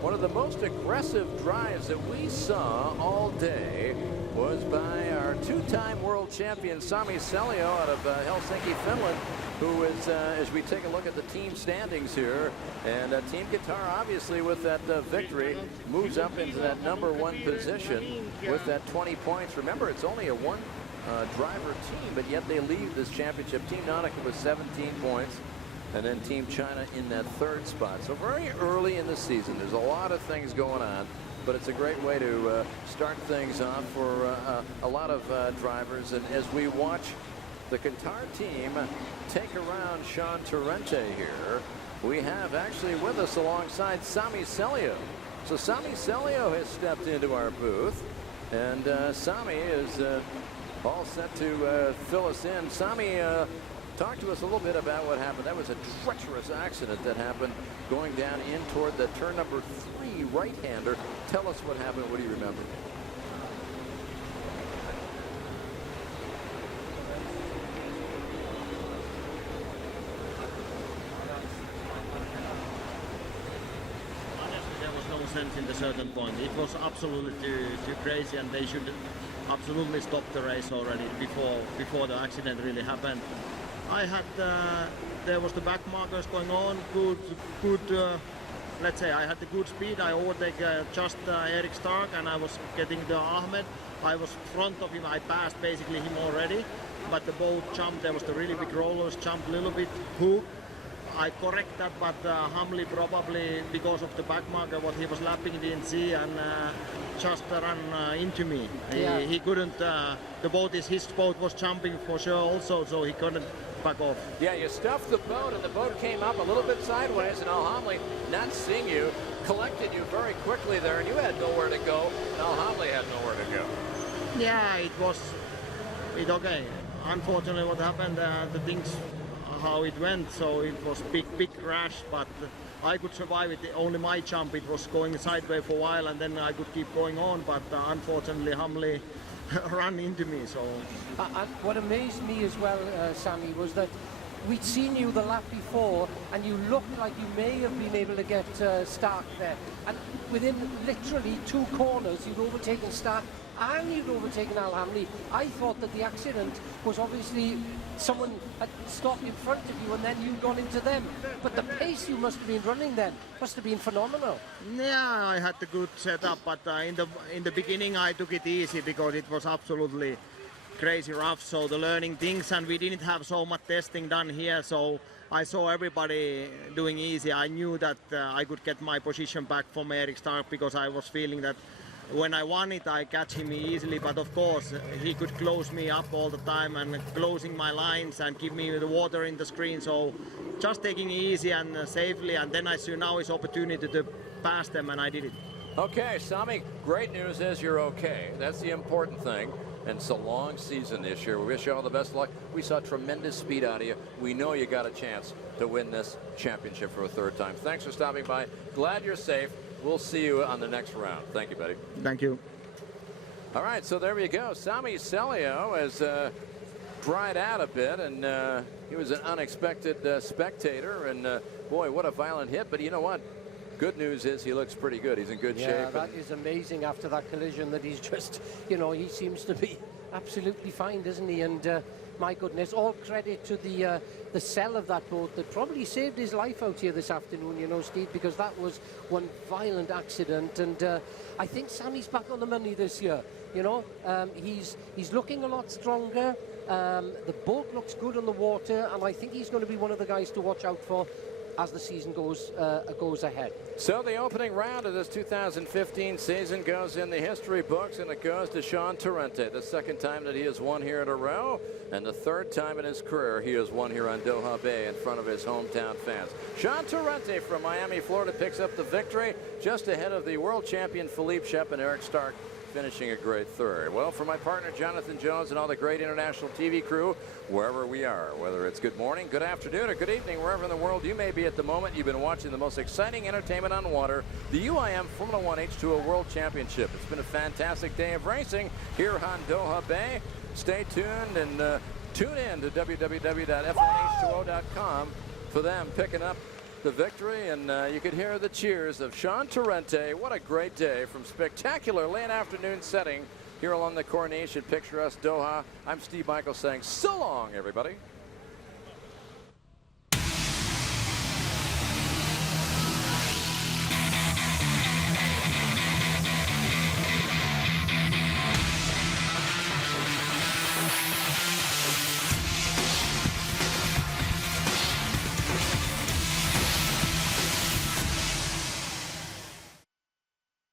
one of the most aggressive drives that we saw all day was by our two-time world champion Sami Seljo out of Helsinki, Finland, who is, as we take a look at the team standings here, and Team Qatar, obviously with that victory, moves up into that #1 position with that 20 points. Remember, it's only a one driver team, but yet they lead this championship. Team Nautica with 17 points. And then Team China in that 3rd spot. So very early in the season, there's a lot of things going on, but it's a great way to start things off for a lot of drivers. And as we watch the Qatar team take around Sean Torrente here, we have actually with us alongside Sami Seljo. So Sami Seljo has stepped into our booth, and Sami is all set to fill us in. Sami, talk to us a little bit about what happened. That was a treacherous accident that happened going down in toward the turn number 3 right-hander. Tell us what happened. What do you remember? Honestly, there was no sense in the certain point. It was absolutely too crazy, and they should absolutely stop the race already before the accident really happened. I had, there was the back markers going on, good, let's say I had the good speed. I overtake just Eric Stark, and I was getting the Ahmed. I was front of him, I passed basically him already, but the boat jumped, there was the really big rollers, jumped a little bit, hook. I correct that, but Hamli probably, because of the back marker, what he was lapping, didn't see, and just ran into me. Yeah. He couldn't, the boat is, his boat was jumping for sure also, so he couldn't back off. Yeah, you stuffed the boat, and the boat came up a little bit sideways, and Al Hamli, not seeing you, collected you very quickly there, and you had nowhere to go, and Al Hamli had nowhere to go. Yeah, it okay. Unfortunately, what happened, the things, how it went, so it was big crash, but I could survive it. Only my jump, it was going sideways for a while, and then I could keep going on, but unfortunately, Hamli ran into me. So what amazed me as well, Sami, was that we'd seen you the lap before, and you looked like you may have been able to get Stark there. And within literally 2 corners, you'd overtaken Stark and you'd overtaken Al Hamli. I thought that the accident was obviously someone had stopped in front of you, and then you'd gone into them. But the pace you must have been running then must have been phenomenal. yeah, I had the good setup, but in the beginning I took it easy because it was absolutely crazy rough. So the learning things, and we didn't have so much testing done here. So I saw everybody doing easy. I knew that I could get my position back from Eric Stark because I was feeling that when I won it, I catch him easily, but of course he could close me up all the time and closing my lines and give me the water in the screen. So just taking it easy and safely, and then I see now is opportunity to pass them, and I did it. Okay, Sami, great news is you're okay. That's the important thing. And it's a long season this year. We wish you all the best of luck. We saw tremendous speed out of you. We know you got a chance to win this championship for a 3rd time. Thanks for stopping by. Glad you're safe. We'll see you on the next round. Thank you, buddy. Thank you. All right, so there you go. Sami Seljo has dried out a bit, and he was an unexpected spectator. And boy, what a violent hit. But you know what? Good news is he looks pretty good. He's in good shape. Yeah, that is amazing after that collision that he's just, you know, he seems to be absolutely fine, doesn't he? And my goodness, all credit to the cell of that boat that probably saved his life out here this afternoon, you know, Steve, because that was one violent accident. And I think Sami's back on the money this year, you know. He's looking a lot stronger. The boat looks good on the water, and I think he's going to be one of the guys to watch out for. as the season goes ahead. So the opening round of this 2015 season goes in the history books, and it goes to Sean Torrente, the second time that he has won here at a row, and the third time in his career he has won here on Doha Bay in front of his hometown fans. Sean Torrente from Miami, Florida, picks up the victory just ahead of the world champion Philippe Shep and Eric Stark, finishing a great third. Well, for my partner Jonathan Jones and all the great international TV crew, wherever we are, whether it's good morning, good afternoon, or good evening, wherever in the world you may be at the moment, you've been watching the most exciting entertainment on water, the UIM Formula One H2O World Championship. It's been a fantastic day of racing here on Doha Bay. Stay tuned and tune in to www.f1h2o.com for them picking up the victory, and you could hear the cheers of Sean Torrente. What a great day from spectacular late afternoon setting here along the Coronation Picturesque Doha. I'm Steve Michael saying so long, everybody.